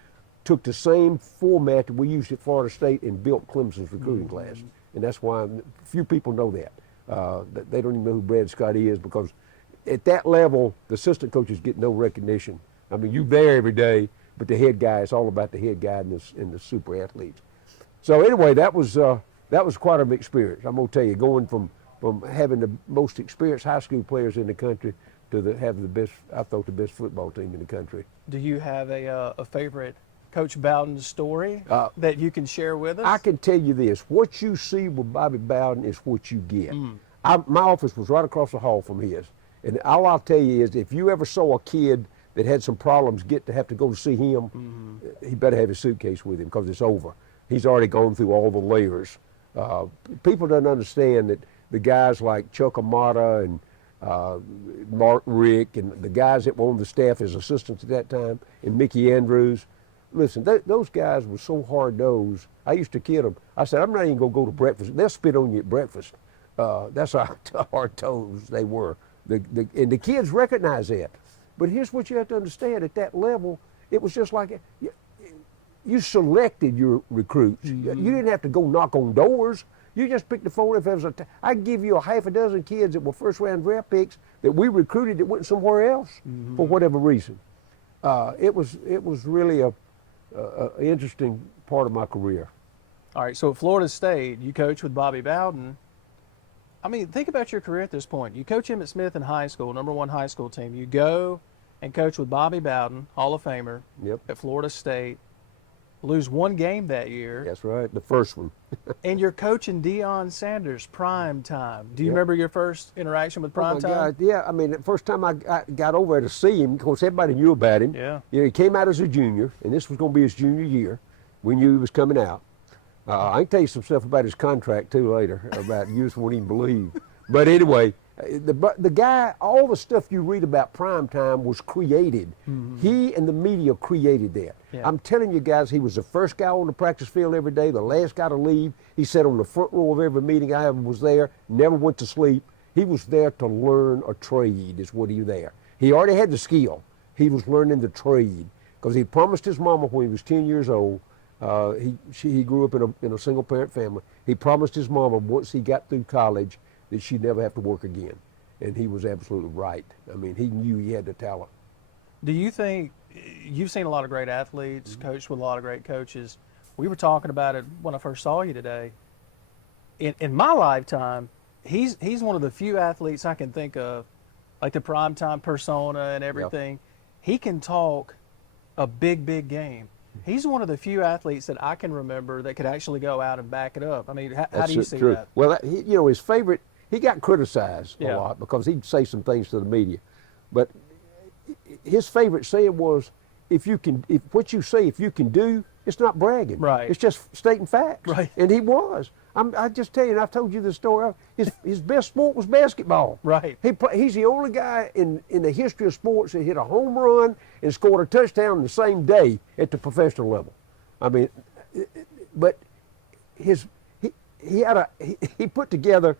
took the same format that we used at Florida State and built Clemson's recruiting class. And that's why few people know that. They don't even know who Brad Scott is, because at that level, the assistant coaches get no recognition. I mean, you're there every day, but the head guy, it's all about the head guy and the super athletes. So anyway, that was quite an experience. I'm gonna tell you, going from having the most experienced high school players in the country to have the best, I thought, the best football team in the country. Do you have a favorite Coach Bowden story that you can share with us? I can tell you this: what you see with Bobby Bowden is what you get. My office was right across the hall from his, and all I'll tell you is, if you ever saw a kid that had some problems have to go to see him, he better have his suitcase with him, because it's over. He's already gone through all the layers. People don't understand that the guys like Chuck Amata and Mark Rick and the guys that were on the staff as assistants at that time, and Mickey Andrews, listen, those guys were so hard-nosed. I used to kid them. I said, I'm not even going to go to breakfast. They'll spit on you at breakfast. That's how hard-nosed they were. And the kids recognize that. But here's what you have to understand. At that level, it was just like you selected your recruits. You didn't have to go knock on doors. You just picked the phone. If there was I'd give you a half a dozen kids that were first-round draft picks that we recruited that went somewhere else for whatever reason. It was really a interesting part of my career. All right, so at Florida State, you coach with Bobby Bowden. I mean, think about your career at this point. You coach Emmitt Smith in high school, #1 high school team. You go and coach with Bobby Bowden, Hall of Famer, at Florida State. Lose one game that year. That's right, the first one. And you're coaching Deion Sanders, prime time. Do you remember your first interaction with prime time? God, yeah, I mean, the first time I got over there to see him, of course, everybody knew about him. Yeah. You know, he came out as a junior, and this was going to be his junior year. We knew he was coming out. I can tell you some stuff about his contract, too, later, about you just won't even believe. But anyway, the guy, all the stuff you read about prime time was created. He and the media created that. Yeah. I'm telling you guys, he was the first guy on the practice field every day, the last guy to leave. He sat on the front row of every meeting I ever was there, never went to sleep. He was there to learn a trade is what he was there. He already had the skill. He was learning the trade because he promised his mama when he was 10 years old. He grew up in a single parent family. He promised his mama once he got through college that she'd never have to work again. And he was absolutely right. I mean, he knew he had the talent. Do you think, you've seen a lot of great athletes, coached with a lot of great coaches. We were talking about it when I first saw you today. In my lifetime, he's one of the few athletes I can think of, like the primetime persona and everything. Yep. He can talk a big, big game. He's one of the few athletes that I can remember that could actually go out and back it up. I mean, how do you see that? Well, you know, his favorite, he got criticized a lot because he'd say some things to the media. But his favorite saying was, if what you say, if you can do, it's not bragging. Right. It's just stating facts. Right. And he was. I just tell you, and I've told you the story, his best sport was basketball. Right. He's the only guy in the history of sports that hit a home run and scored a touchdown the same day at the professional level. I mean, but he put together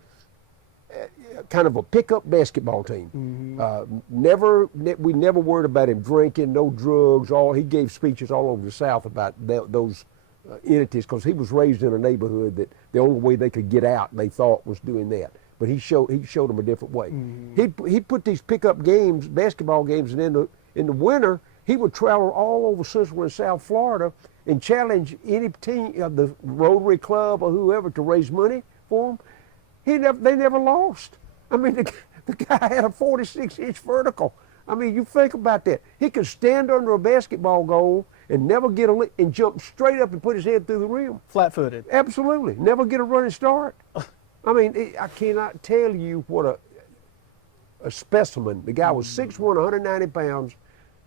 kind of a pickup basketball team. We never worried about him drinking, no drugs. He gave speeches all over the South about those entities because he was raised in a neighborhood that the only way they could get out, they thought, was doing that. But he showed them a different way. He put these pickup games, basketball games, and in the winter he would travel all over Central and South Florida and challenge any team of the Rotary Club or whoever to raise money for him. They never lost. I mean, the guy had a 46-inch vertical. I mean, you think about that. He could stand under a basketball goal and never get a lick and jump straight up and put his head through the rim. Flat-footed. Absolutely. Never get a running start. I mean, I cannot tell you what a specimen. The guy was 6'1", 190 pounds,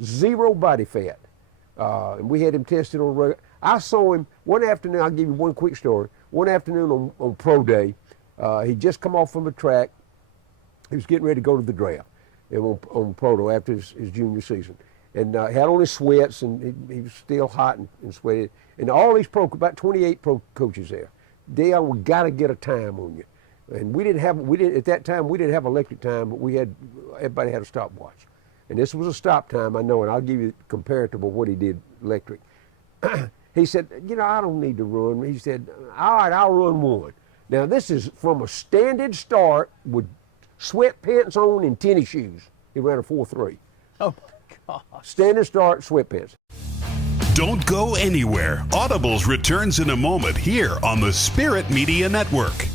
zero body fat. And we had him tested on regular. I saw him one afternoon. I'll give you one quick story. One afternoon on pro day, he'd just come off from the track. He was getting ready to go to the draft on pro day after his junior season. And he had on his sweats, and he was still hot and sweaty. And all these about 28 pro coaches there. Deion, we got to get a time on you. And at that time, we didn't have electric time, but everybody had a stopwatch. And this was a stop time, I know, and I'll give you a comparative of what he did electric. He said, I don't need to run. He said, all right, I'll run one. Now, this is from a standing start with sweatpants on and tennis shoes. He ran a 4.3. Oh, my gosh. Standing start, sweatpants. Don't go anywhere. Audibles returns in a moment here on the Spirit Media Network.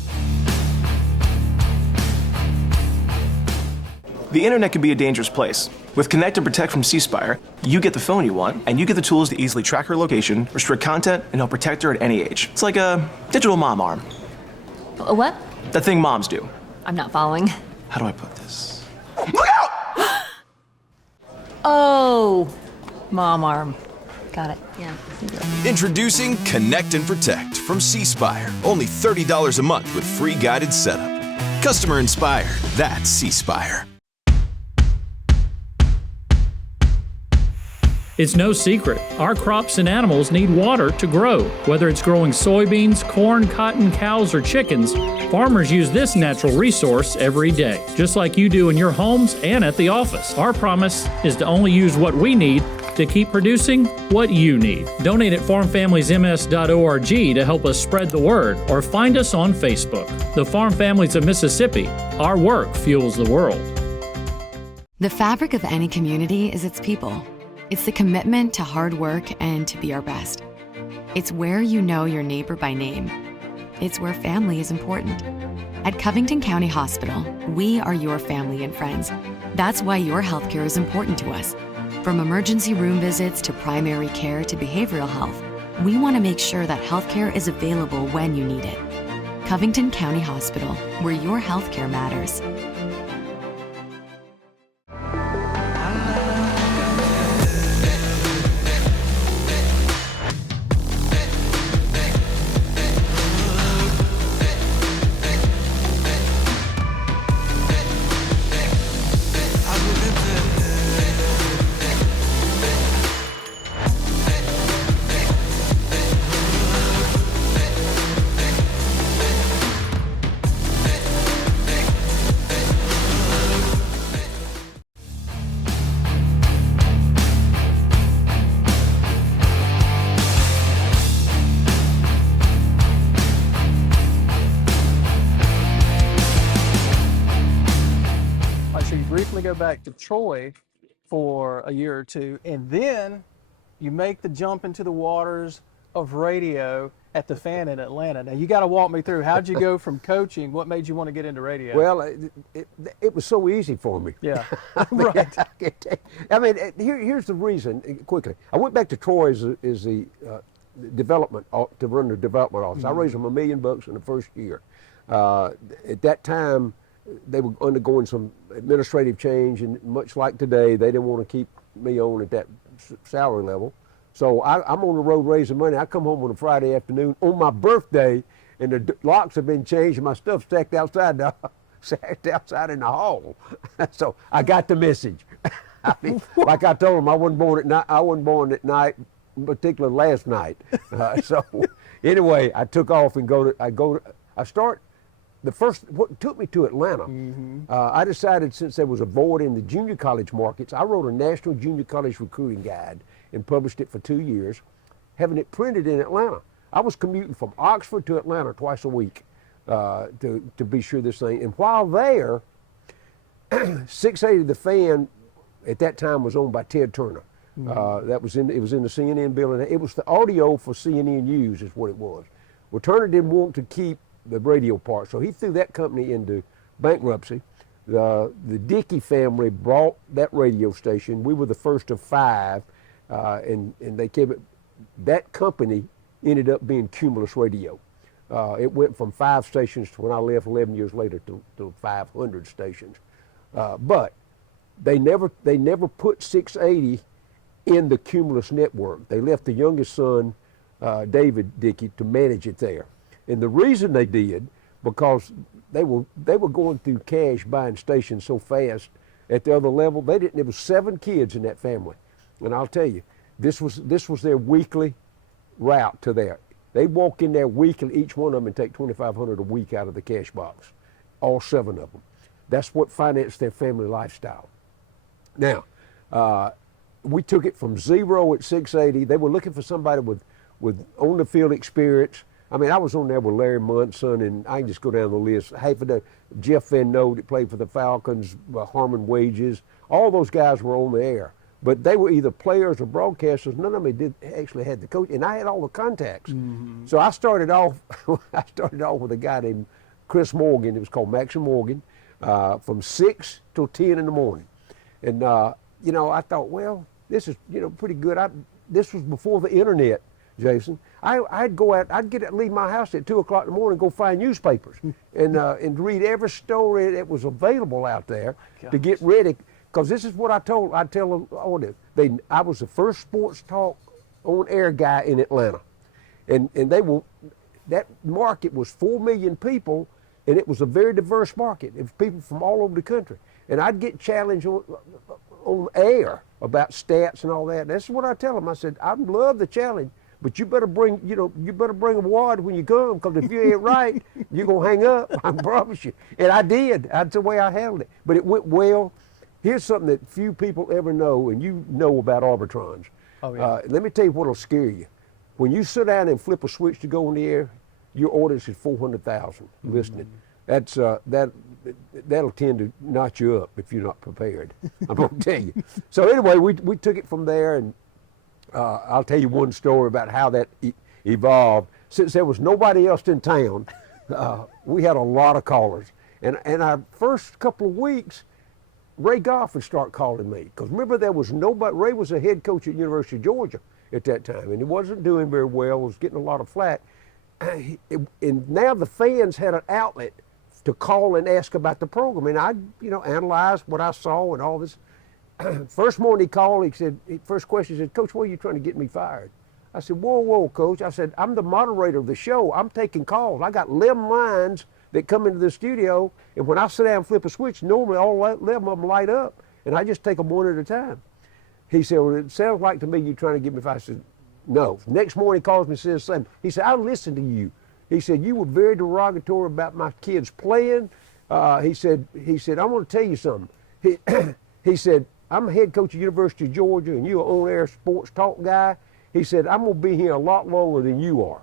The internet can be a dangerous place. With Connect and Protect from C Spire, you get the phone you want, and you get the tools to easily track her location, restrict content, and help protect her at any age. It's like a digital mom arm. A what? That thing moms do. I'm not following. How do I put this? Look out! Oh, mom arm. Got it. Yeah. Introducing Connect and Protect from C Spire. Only $30 a month with free guided setup. Customer inspired. That's C Spire. It's no secret, our crops and animals need water to grow. Whether it's growing soybeans, corn, cotton, cows, or chickens, farmers use this natural resource every day, just like you do in your homes and at the office. Our promise is to only use what we need to keep producing what you need. Donate at farmfamiliesms.org to help us spread the word, or find us on Facebook. The Farm Families of Mississippi, our work fuels the world. The fabric of any community is its people. It's the commitment to hard work and to be our best. It's where you know your neighbor by name. It's where family is important. At Covington County Hospital, we are your family and friends. That's why your healthcare is important to us. From emergency room visits to primary care to behavioral health, we want to make sure that healthcare is available when you need it. Covington County Hospital, where your healthcare matters. Go back to Troy for a year or two, and then you make the jump into the waters of radio at the Fan in Atlanta. Now you got to walk me through, how'd you go from coaching? What made you want to get into radio? Well, it was so easy for me. Yeah. Right. I mean, here's the reason, quickly. I went back to Troy as the development, to run the development office. I raised them $1 million in the first year. At that time, they were undergoing some administrative change, and much like today, they didn't want to keep me on at that salary level. So I'm on the road raising money. I come home on a Friday afternoon on my birthday, and the locks have been changed, and my stuff stacked outside in the hall. So I got the message. I mean, like I told them, I wasn't born at night. I wasn't born at night, particularly last night. So anyway, I took off and what took me to Atlanta, I decided, since there was a void in the junior college markets, I wrote a national junior college recruiting guide and published it for 2 years, having it printed in Atlanta. I was commuting from Oxford to Atlanta twice a week to be sure this thing. And while there, 680 The Fan at that time was owned by Ted Turner. It was in the CNN building. It was the audio for CNN News is what it was. Well, Turner didn't want to keep the radio part, so he threw that company into bankruptcy. The Dickey family bought that radio station. We were the first of 5, and they came. That company ended up being Cumulus Radio. It went from 5 stations to, when I left 11 years later, to 500 stations. But they never put 680 in the Cumulus network. They left the youngest son, David Dickey, to manage it there. And the reason they did, because they were going through cash buying stations so fast at the other level. There was 7 kids in that family, and I'll tell you, this was their weekly route to there. They walk in there weekly, each one of them, and take $2,500 a week out of the cash box, all 7 of them. That's what financed their family lifestyle. Now, we took it from 0 at 680. They were looking for somebody with on the field experience. I mean, I was on there with Larry Munson, and I can just go down the list. Half of the Jeff Van Noe that played for the Falcons, Harmon Wages, all those guys were on the air. But they were either players or broadcasters. None of them actually had the coach, and I had all the contacts. So I started off with a guy named Chris Morgan. It was called Max Morgan, from 6 till 10 in the morning. And I thought, well, this is pretty good. This was before the internet, Jason. I'd go out. Leave my house at 2 o'clock in the morning, and go find newspapers and read every story that was available out there to get ready. Because this is what I tell the audience. I was the first sports talk on air guy in Atlanta, and that market was 4 million people, and it was a very diverse market. It was people from all over the country, and I'd get challenged on air about stats and all that. And that's what I tell them. I said, I love the challenge, but you better bring a wad when you come, because if you ain't right, you're gonna hang up. I promise you. And I did. That's the way I handled it. But it went well. Here's something that few people ever know, and you know about arbitrons. Oh, yeah. Let me tell you what'll scare you. When you sit down and flip a switch to go on the air, your audience is 400,000 listening. That's that'll tend to notch you up if you're not prepared. I'm gonna tell you. So anyway, we took it from there, and I'll tell you one story about how that evolved. Since there was nobody else in town, we had a lot of callers. And our first couple of weeks, Ray Goff would start calling me. Because remember, there was nobody. Ray was a head coach at University of Georgia at that time, and he wasn't doing very well, was getting a lot of flack. And now the fans had an outlet to call and ask about the program. And I, analyzed what I saw and all this. First morning he called, he said, first question, he said, Coach, why are you trying to get me fired? I said, whoa, Coach. I said, I'm the moderator of the show. I'm taking calls. I got 11 lines that come into the studio, and when I sit down and flip a switch, normally all 11 of them light up, and I just take them one at a time. He said, well, it sounds like to me you're trying to get me fired. I said, no. Next morning he calls me and says the same. He said, I listened to you. He said, you were very derogatory about my kids playing. He said, I want to tell you something. He said, I'm a head coach at University of Georgia, and you're an on-air sports talk guy. He said, I'm going to be here a lot longer than you are.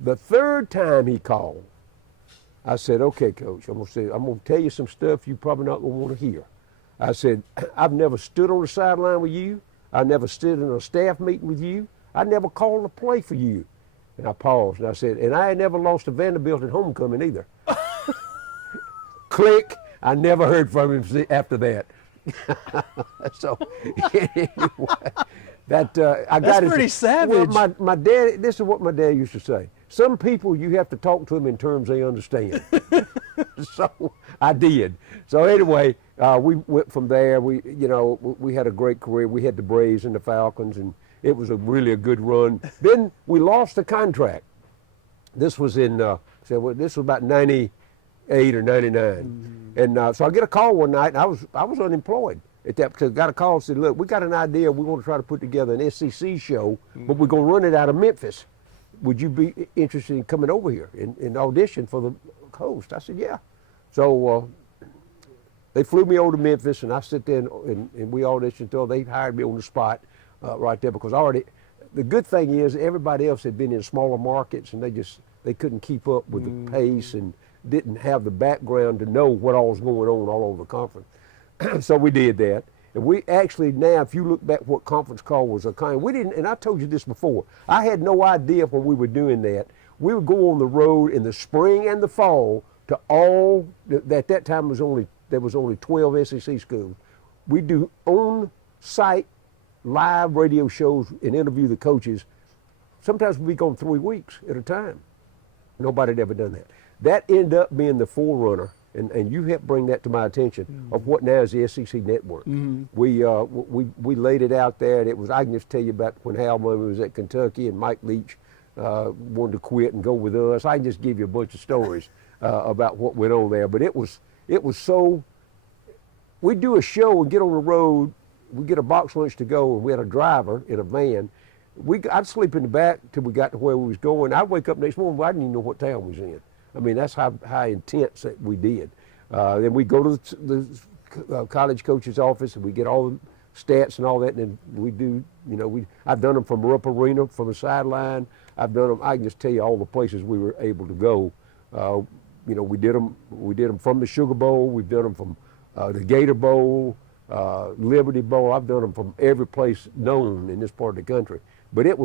The third time he called, I said, okay, Coach, I'm going to tell you some stuff you're probably not going to want to hear. I said, I've never stood on the sideline with you. I never stood in a staff meeting with you. I never called a play for you. And I paused, and I said, and I ain't never lost to Vanderbilt at homecoming either. Click. I never heard from him after that. So anyway, I got it. Pretty savage. Well, my dad. This is what my dad used to say. Some people you have to talk to them in terms they understand. So I did. So anyway, we went from there. We had a great career. We had the Braves and the Falcons, and it was really a good run. Then we lost the contract. This was in this was about 98 or 99. And so I get a call one night, and I was unemployed at that, because I got a call and said, look, we got an idea. We want to try to put together an SEC show, but we're going to run it out of Memphis. Would you be interested in coming over here and audition for the host? I said, yeah. So they flew me over to Memphis, and I sit there and we auditioned until they hired me on the spot right there, because the good thing is everybody else had been in smaller markets, and they couldn't keep up with the pace and didn't have the background to know what all was going on all over the conference. So we did that. And we actually now, if you look back what conference call was, we didn't, and I told you this before, I had no idea when we were doing that. We would go on the road in the spring and the fall to at that time there was only 12 SEC schools. We do on-site live radio shows and interview the coaches. Sometimes we'd be gone 3 weeks at a time. Nobody had ever done that. That ended up being the forerunner, and you helped bring that to my attention, of what now is the SEC Network. We laid it out there, and it was, I can just tell you about when Howell was at Kentucky and Mike Leach wanted to quit and go with us. I can just give you a bunch of stories about what went on there. But it was so, we'd do a show and get on the road, we'd get a box lunch to go, and we had a driver in a van. I'd sleep in the back till we got to where we was going. I'd wake up next morning, I didn't even know what town we was in. I mean, that's how intense that we did. Then we go to the college coach's office, and we get all the stats and all that, and then we do, I've done them from Rupp Arena, from the sideline. I've done them, I can just tell you all the places we were able to go. We did them from the Sugar Bowl. We've done them from the Gator Bowl, Liberty Bowl. I've done them from every place known in this part of the country. But that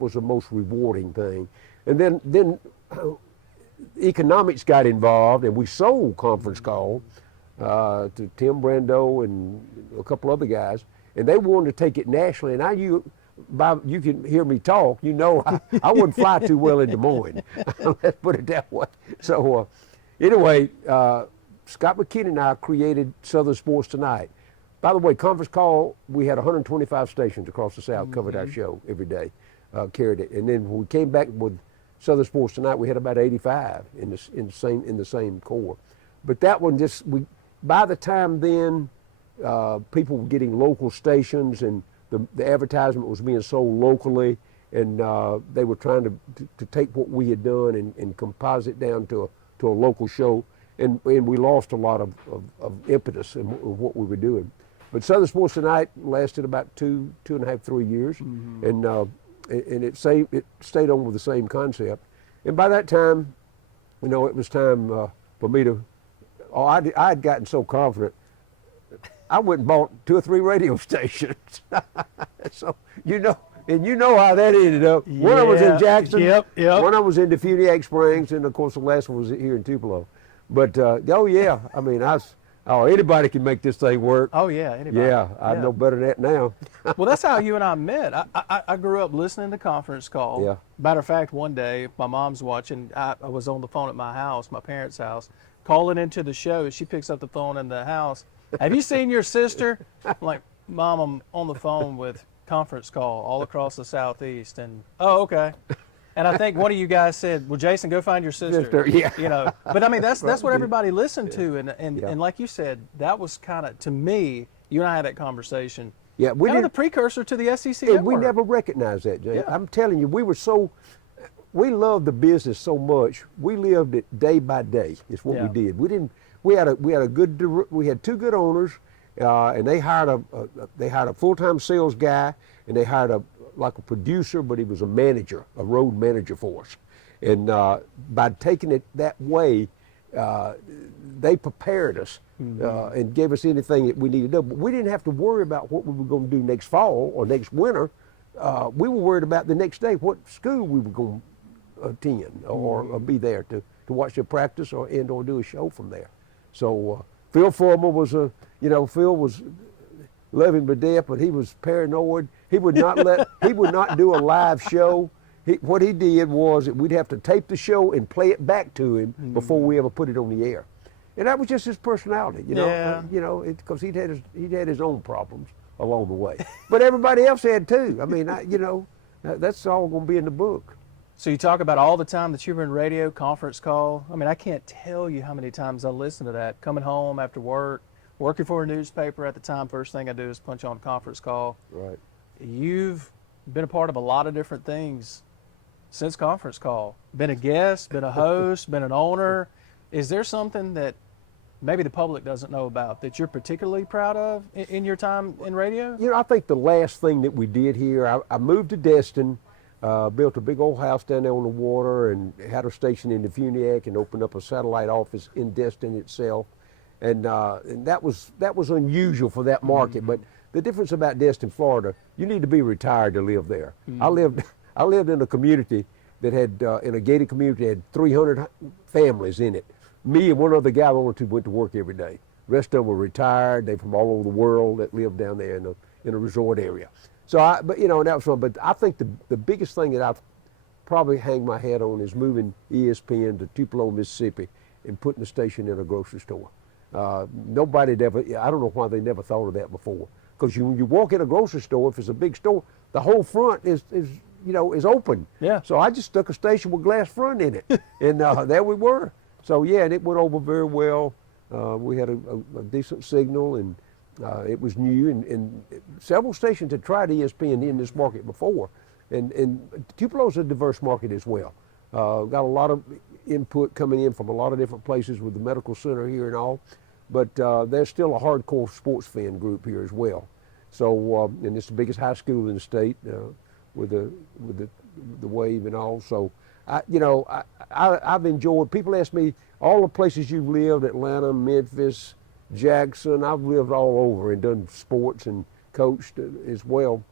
was the most rewarding thing. And then economics got involved, and we sold Conference Call to Tim Brando and a couple other guys, and they wanted to take it nationally. And you can hear me talk, I wouldn't fly too well in Des Moines. Let's put it that way. So anyway, Scott McKinney and I created Southern Sports Tonight. By the way, Conference Call, we had 125 stations across the South covered our show every day, carried it. And then when we came back with Southern Sports Tonight, we had about 85 in the same core. But that one by the time then, people were getting local stations, and the advertisement was being sold locally, and they were trying to take what we had done and composite down to a local show, and we lost a lot of impetus in what we were doing. But Southern Sports Tonight lasted about 2.5, 3 years, and it stayed on with the same concept. And by that time, it was time for me to. I had gotten so confident, I went and bought 2 or 3 radio stations. So And you know how that ended up. One of them was in Jackson. Yep. One of them was in Defuniak Springs, and of course the last one was here in Tupelo. But oh yeah, I mean, anybody can make this thing work. Oh yeah, anybody. Yeah, I know better than that now. Well, that's how you and I met. I grew up listening to conference call. Yeah. Matter of fact, one day my mom's watching. I was on the phone at my house, my parents' house, calling into the show. She picks up the phone in the house. Have you seen your sister? I'm like, Mom, I'm on the phone with conference call all across the Southeast. And, oh, okay. And I think one of you guys said, well, Jason, go find your sister. Yeah. You know, but I mean, that's what everybody listened to. And like you said, that was kind of, to me, you and I had that conversation. Yeah, we kind of the precursor to the SEC and network. we never recognized that, Jay. Yeah. I'm telling you, we loved the business so much. We lived it day by day. Is what we did. We had two good owners, and they hired a full-time sales guy, and they hired a producer, but he was a manager, a road manager for us. And by taking it that way, they prepared us and gave us anything that we needed to do. But we didn't have to worry about what we were going to do next fall or next winter. We were worried about the next day, what school we were going to attend or be there to watch their practice or do a show from there. So Phil Fulmer was Phil was love him to death, but he was paranoid. He would not do a live show. What he did was that we'd have to tape the show and play it back to him before we ever put it on the air. And that was just his personality, because he'd had his own problems along the way. But everybody else had too. I mean, that's all going to be in the book. So you talk about all the time that you were in radio, conference call. I mean, I can't tell you how many times I listened to that. Coming home after work, working for a newspaper at the time, first thing I do is punch on conference call. Right. You've been a part of a lot of different things since conference call. Been a guest, been a host, been an owner. Is there something that maybe the public doesn't know about that you're particularly proud of in your time in radio? I think the last thing that we did here, I moved to Destin, built a big old house down there on the water, and had a station in Defuniak, and opened up a satellite office in Destin itself. And that was unusual for that market. But the difference about Destin, Florida, you need to be retired to live there. I lived in a community that had, in a gated community, had 300 families in it. Me and one other guy, the only two went to work every day. The rest of them were retired. They from all over the world that lived down there in a resort area. So, and that was fun. But I think the biggest thing that I've probably hang my hat on is moving ESPN to Tupelo, Mississippi, and putting the station in a grocery store. Nobody had ever, I don't know why they never thought of that before. Because you walk in a grocery store, if it's a big store, the whole front is open. Yeah. So I just stuck a station with glass front in it, and there we were. So yeah, and it went over very well. We had a decent signal, and it was new, and several stations had tried ESPN in this market before. And Tupelo's a diverse market as well. Got a lot of input coming in from a lot of different places with the medical center here and all, but there's still a hardcore sports fan group here as well. So, and it's the biggest high school in the state with the Wave and all. So, I've enjoyed. People ask me all the places you've lived: Atlanta, Memphis, Jackson. I've lived all over and done sports and coached as well.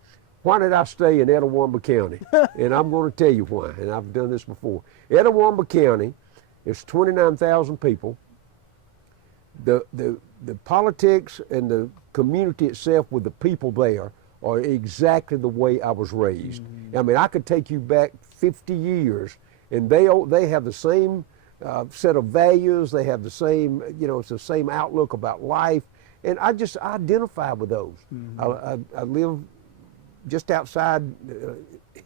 Why did I stay in Etowah County? And I'm going to tell you why, and I've done this before. Etowah County is 29,000 people. The politics and the community itself with the people there are exactly the way I was raised. I mean, I could take you back 50 years, and they have the same set of values. They have the same, it's the same outlook about life, and I identify with those. I live just outside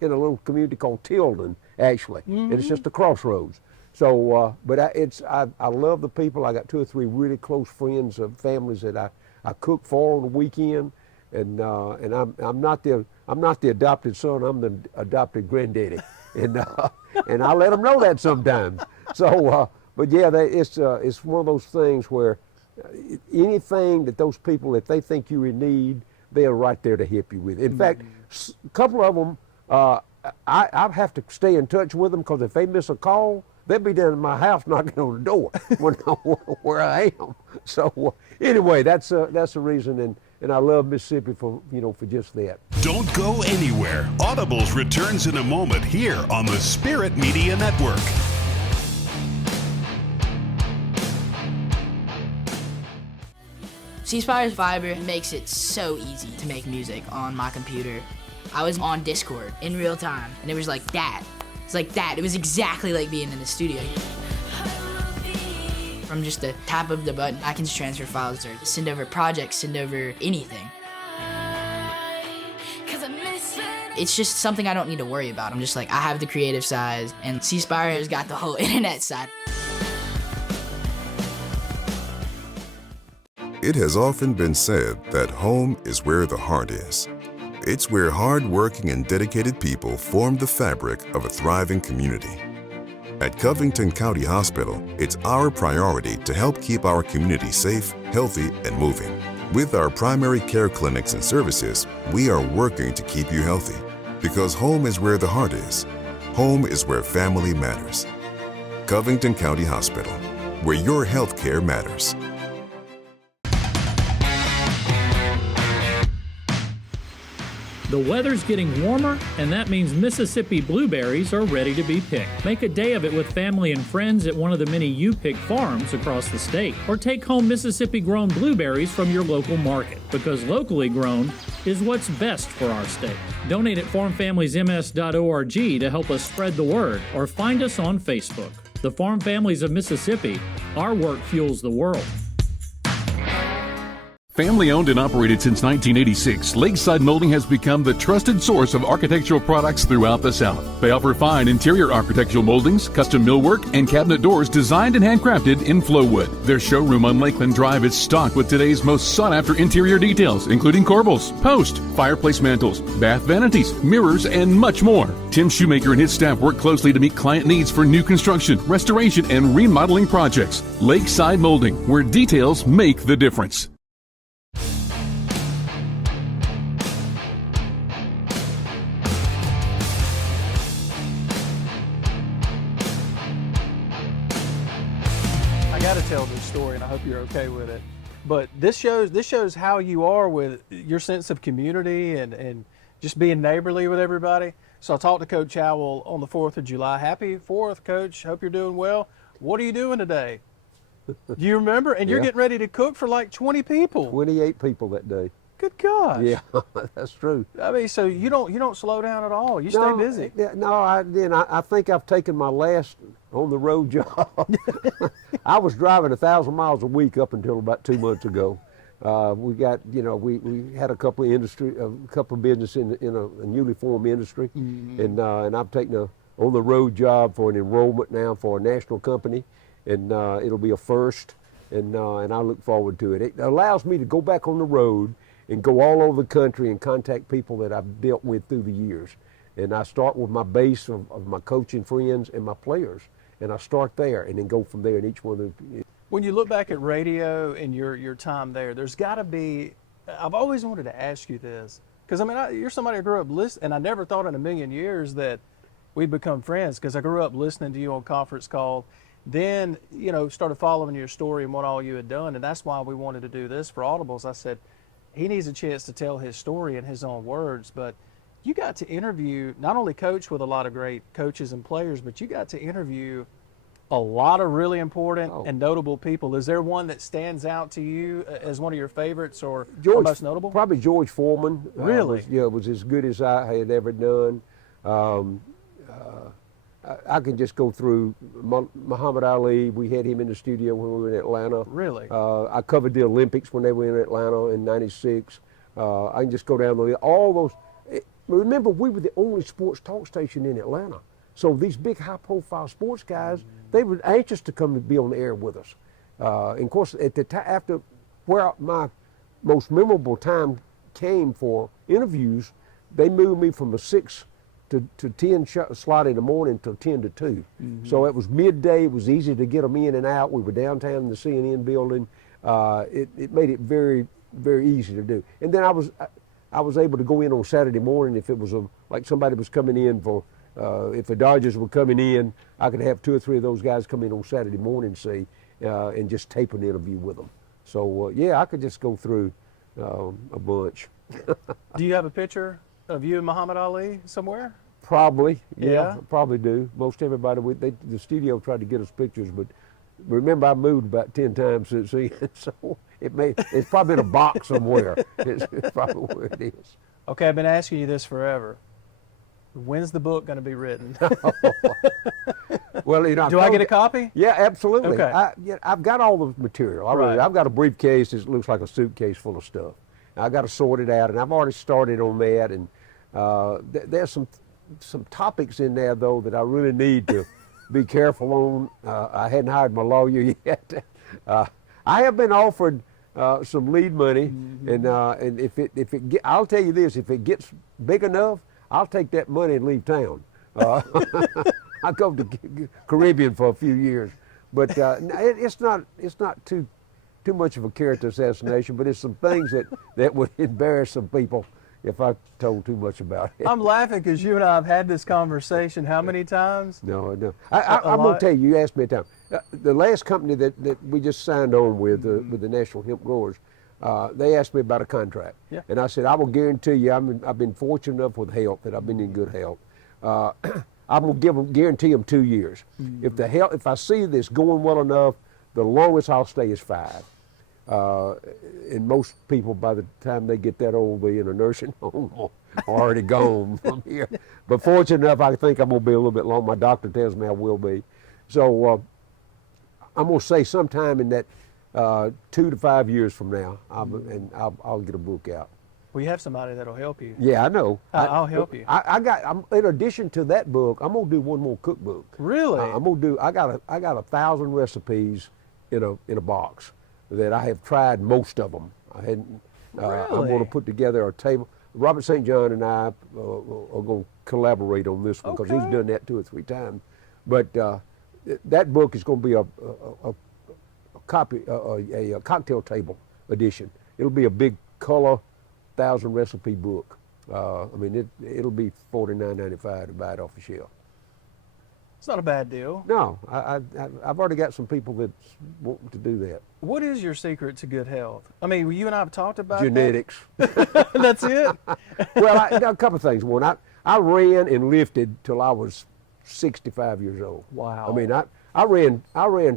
in a little community called Tilden, actually, and it's just a crossroads. So, but I love the people. I got 2 or 3 really close friends of families that I cook for on the weekend, and I'm not the adopted son. I'm the adopted granddaddy, and I let them know that sometimes. So, but yeah, it's one of those things where anything that those people, if they think you're in need, they're right there to help you with. In fact, a couple of them, I have to stay in touch with them, because if they miss a call, they'll be down in my house knocking on the door where I am. So anyway, that's the reason. and I love Mississippi for just that. Don't go anywhere. Audibles returns in a moment here on the Spirit Media Network. C Spire's Fiber makes it so easy to make music on my computer. I was on Discord in real time, and it was like that. It's like that. It was exactly like being in the studio. From just the tap of the button, I can just transfer files or send over projects, send over anything. It's just something I don't need to worry about. I'm just like, I have the creative side, and C Spire has got the whole internet side. It has often been said that home is where the heart is. It's where hard-working and dedicated people form the fabric of a thriving community. At Covington County Hospital, it's our priority to help keep our community safe, healthy, and moving. With our primary care clinics and services, we are working to keep you healthy. Because home is where the heart is. Home is where family matters. Covington County Hospital, where your health care matters. The weather's getting warmer, and that means Mississippi blueberries are ready to be picked. Make a day of it with family and friends at one of the many U-Pick farms across the state. Or take home Mississippi-grown blueberries from your local market, because locally grown is what's best for our state. Donate at farmfamiliesms.org to help us spread the word, or find us on Facebook. The Farm Families of Mississippi, our work fuels the world. Family owned and operated since 1986, Lakeside Molding has become the trusted source of architectural products throughout the South. They offer fine interior architectural moldings, custom millwork, and cabinet doors designed and handcrafted in Flowwood. Their showroom on Lakeland Drive is stocked with today's most sought-after interior details, including corbels, post, fireplace mantles, bath vanities, mirrors, and much more. Tim Shoemaker and his staff work closely to meet client needs for new construction, restoration, and remodeling projects. Lakeside Molding, where details make the difference. I got to tell this story, and I hope you're okay with it. But this shows how you are with your sense of community and just being neighborly with everybody. So I talked to Coach Howell on the 4th of July. Happy 4th, Coach. Hope you're doing well. What are you doing today? Do you remember? And you're getting ready to cook for like 20 people. 28 people that day. Good gosh. Yeah, that's true. I mean, so you don't slow down at all. You stay busy. I think I've taken my last on the road job. I was driving 1,000 miles a week up until about 2 months ago. We got, we had a couple of business in a newly formed industry, and I've taken a on the road job for an enrollment now for a national company, and it'll be a first, and I look forward to it. It allows me to go back on the road and go all over the country and contact people that I've dealt with through the years. And I start with my base of my coaching friends and my players, and I start there and then go from there in each one of them. When you look back at radio and your time there's got to be, I've always wanted to ask you this, because I mean, you're somebody who grew up listening, and I never thought in a million years that we'd become friends, because I grew up listening to you on conference call, then, started following your story and what all you had done, and that's why we wanted to do this for Audibles. I said, he needs a chance to tell his story in his own words, but you got to interview, not only coach with a lot of great coaches and players, but you got to interview a lot of really important and notable people. Is there one that stands out to you as one of your favorites or most notable? Probably George Foreman. Really? Was as good as I had ever done. I can just go through Muhammad Ali. We had him in the studio when we were in Atlanta. Really? I covered the Olympics when they were in Atlanta in '96. I can just go down the list. All those. Remember, we were the only sports talk station in Atlanta. So these big high-profile sports guys, they were anxious to come and be on the air with us. And of course, at the time, after where my most memorable time came for interviews, they moved me from a 6 to 10 slot in the morning to 10 to 2. So it was midday. It was easy to get them in and out. We were downtown in the CNN building. It made it very, very easy to do. And then I was able to go in on Saturday morning if it was like somebody was coming in for. If the Dodgers were coming in, I could have 2 or 3 of those guys come in on Saturday morning, and just tape an interview with them. So, I could just go through a bunch. Do you have a picture of you and Muhammad Ali somewhere? Probably, Yeah? probably do. Most everybody, the studio tried to get us pictures, but remember I moved about 10 times since then, so it's probably in a box somewhere. It's probably where it is. Okay, I've been asking you this forever. When's the book going to be written? Well, you know, Do I get a copy? Yeah, absolutely. Okay. I've got all the material. I've got a briefcase that looks like a suitcase full of stuff. I've got to sort it out, and I've already started on that. And there's some topics in there though that I really need to be careful on. I hadn't hired my lawyer yet. I have been offered some lead money, and if it I'll tell you this: if it gets big enough, I'll take that money and leave town. I'll go to the Caribbean for a few years, but it's not too much of a character assassination, but it's some things that would embarrass some people if I told too much about it. I'm laughing because you and I have had this conversation how many times? No. I'm going to tell you, you asked me a time. The last company that we just signed on with the National Hemp Growers, they asked me about a contract. Yeah. And I said, I will guarantee you, I've been fortunate enough with health that I've been in good health. I'm going to guarantee them 2 years. If I see this going well enough, the longest I'll stay is 5. And most people, by the time they get that old, be in a nursing home or already gone from here. But fortunate enough, I think I'm going to be a little bit long. My doctor tells me I will be. So I'm going to say sometime in that 2 to 5 years from now, I'll get a book out. Well, you have somebody that'll help you. Yeah, I know. I'll help you. In addition to that book, I'm going to do one more cookbook. Really? I got 1,000 recipes in a box that I have tried most of them. I hadn't. Really? I'm going to put together a table. Robert St. John and I are going to collaborate on this one because he's done that 2 or 3 times. But that book is going to be a cocktail table edition. It'll be a big color 1,000 recipe book. It'll be $49.95 to buy it off the shelf. It's not a bad deal. No, I've already got some people that want to do that. What is your secret to good health? I mean, you and I have talked about genetics. That's it? Well, a couple of things. One, I ran and lifted till I was 65 years old. Wow. I mean, I ran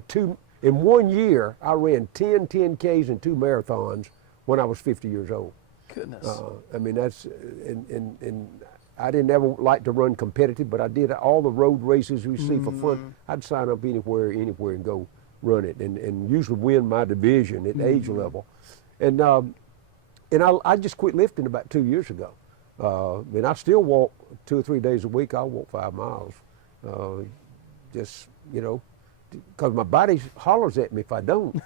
2, in 1 year, I ran 10 10Ks and 2 marathons when I was 50 years old. Goodness. That's, and I didn't ever like to run competitive, but I did all the road races you see for fun. I'd sign up anywhere and go run it, and usually win my division at age level. And I just quit lifting about 2 years ago. And I still walk 2 or 3 days a week. I'll walk 5 miles, just, because my body hollers at me if I don't.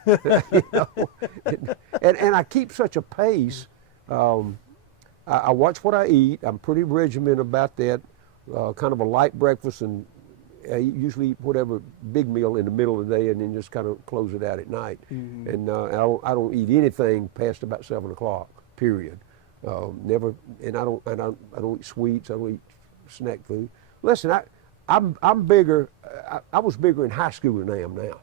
And I keep such a pace. I watch what I eat. I'm pretty regimented about that. Kind of a light breakfast, and I usually eat whatever big meal in the middle of the day, and then just kind of close it out at night. And I don't eat anything past about 7 o'clock. Period. Never. And I don't eat sweets. I don't eat snack food. Listen, I'm bigger. I was bigger in high school than I am now.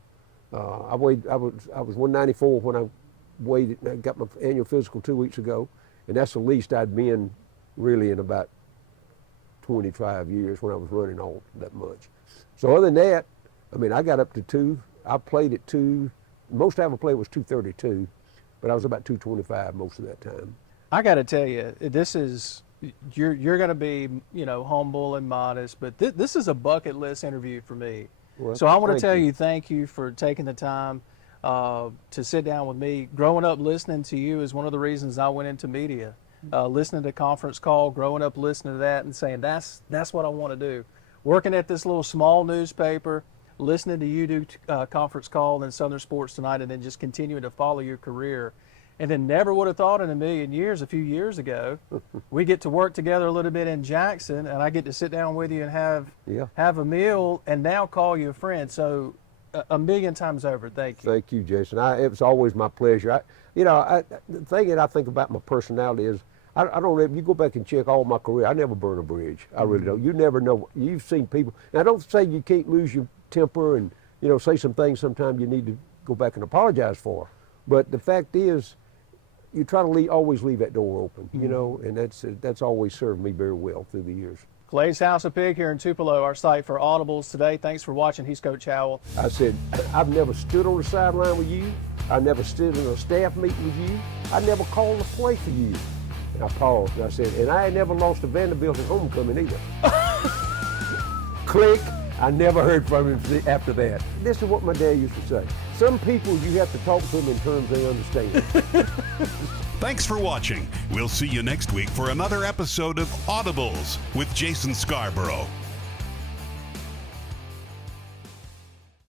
I was 194 when I weighed. I got my annual physical 2 weeks ago. And that's the least I'd been really in about 25 years when I was running all that much. So other than that, I got up to 2. I played at 2. Most I ever played was 232, but I was about 225 most of that time. I got to tell you, this is, you're going to be, humble and modest, but this is a bucket list interview for me. Well, so I want to tell you, thank you for taking the time to sit down with me. Growing up listening to you is one of the reasons I went into media. Listening to conference call, growing up listening to that and saying that's what I want to do. Working at this little small newspaper, listening to you do conference call and Southern Sports Tonight, and then just continuing to follow your career. And then never would have thought in a million years, a few years ago, we get to work together a little bit in Jackson, and I get to sit down with you and have a meal, and now call you a friend. So a million times over, thank you. Thank you, Jason. It was always my pleasure. The thing that I think about my personality is, I don't know, if you go back and check all my career, I never burn a bridge. I really don't. You never know. You've seen people. And I don't say you can't lose your temper and, say some things sometimes you need to go back and apologize for. But the fact is, you try to always leave that door open, you know, and that's always served me very well through the years. Clay's House of Pig here in Tupelo, our site for Audibles today. Thanks for watching. He's Coach Howell. I said, I've never stood on the sideline with you. I never stood in a staff meeting with you. I never called a play for you. And I paused and I said, and I ain't never lost to Vanderbilt at homecoming either. Click. I never heard from him after that. This is what my dad used to say. Some people, you have to talk to them in terms they understand. Thanks for watching. We'll see you next week for another episode of Audibles with Jason Scarborough.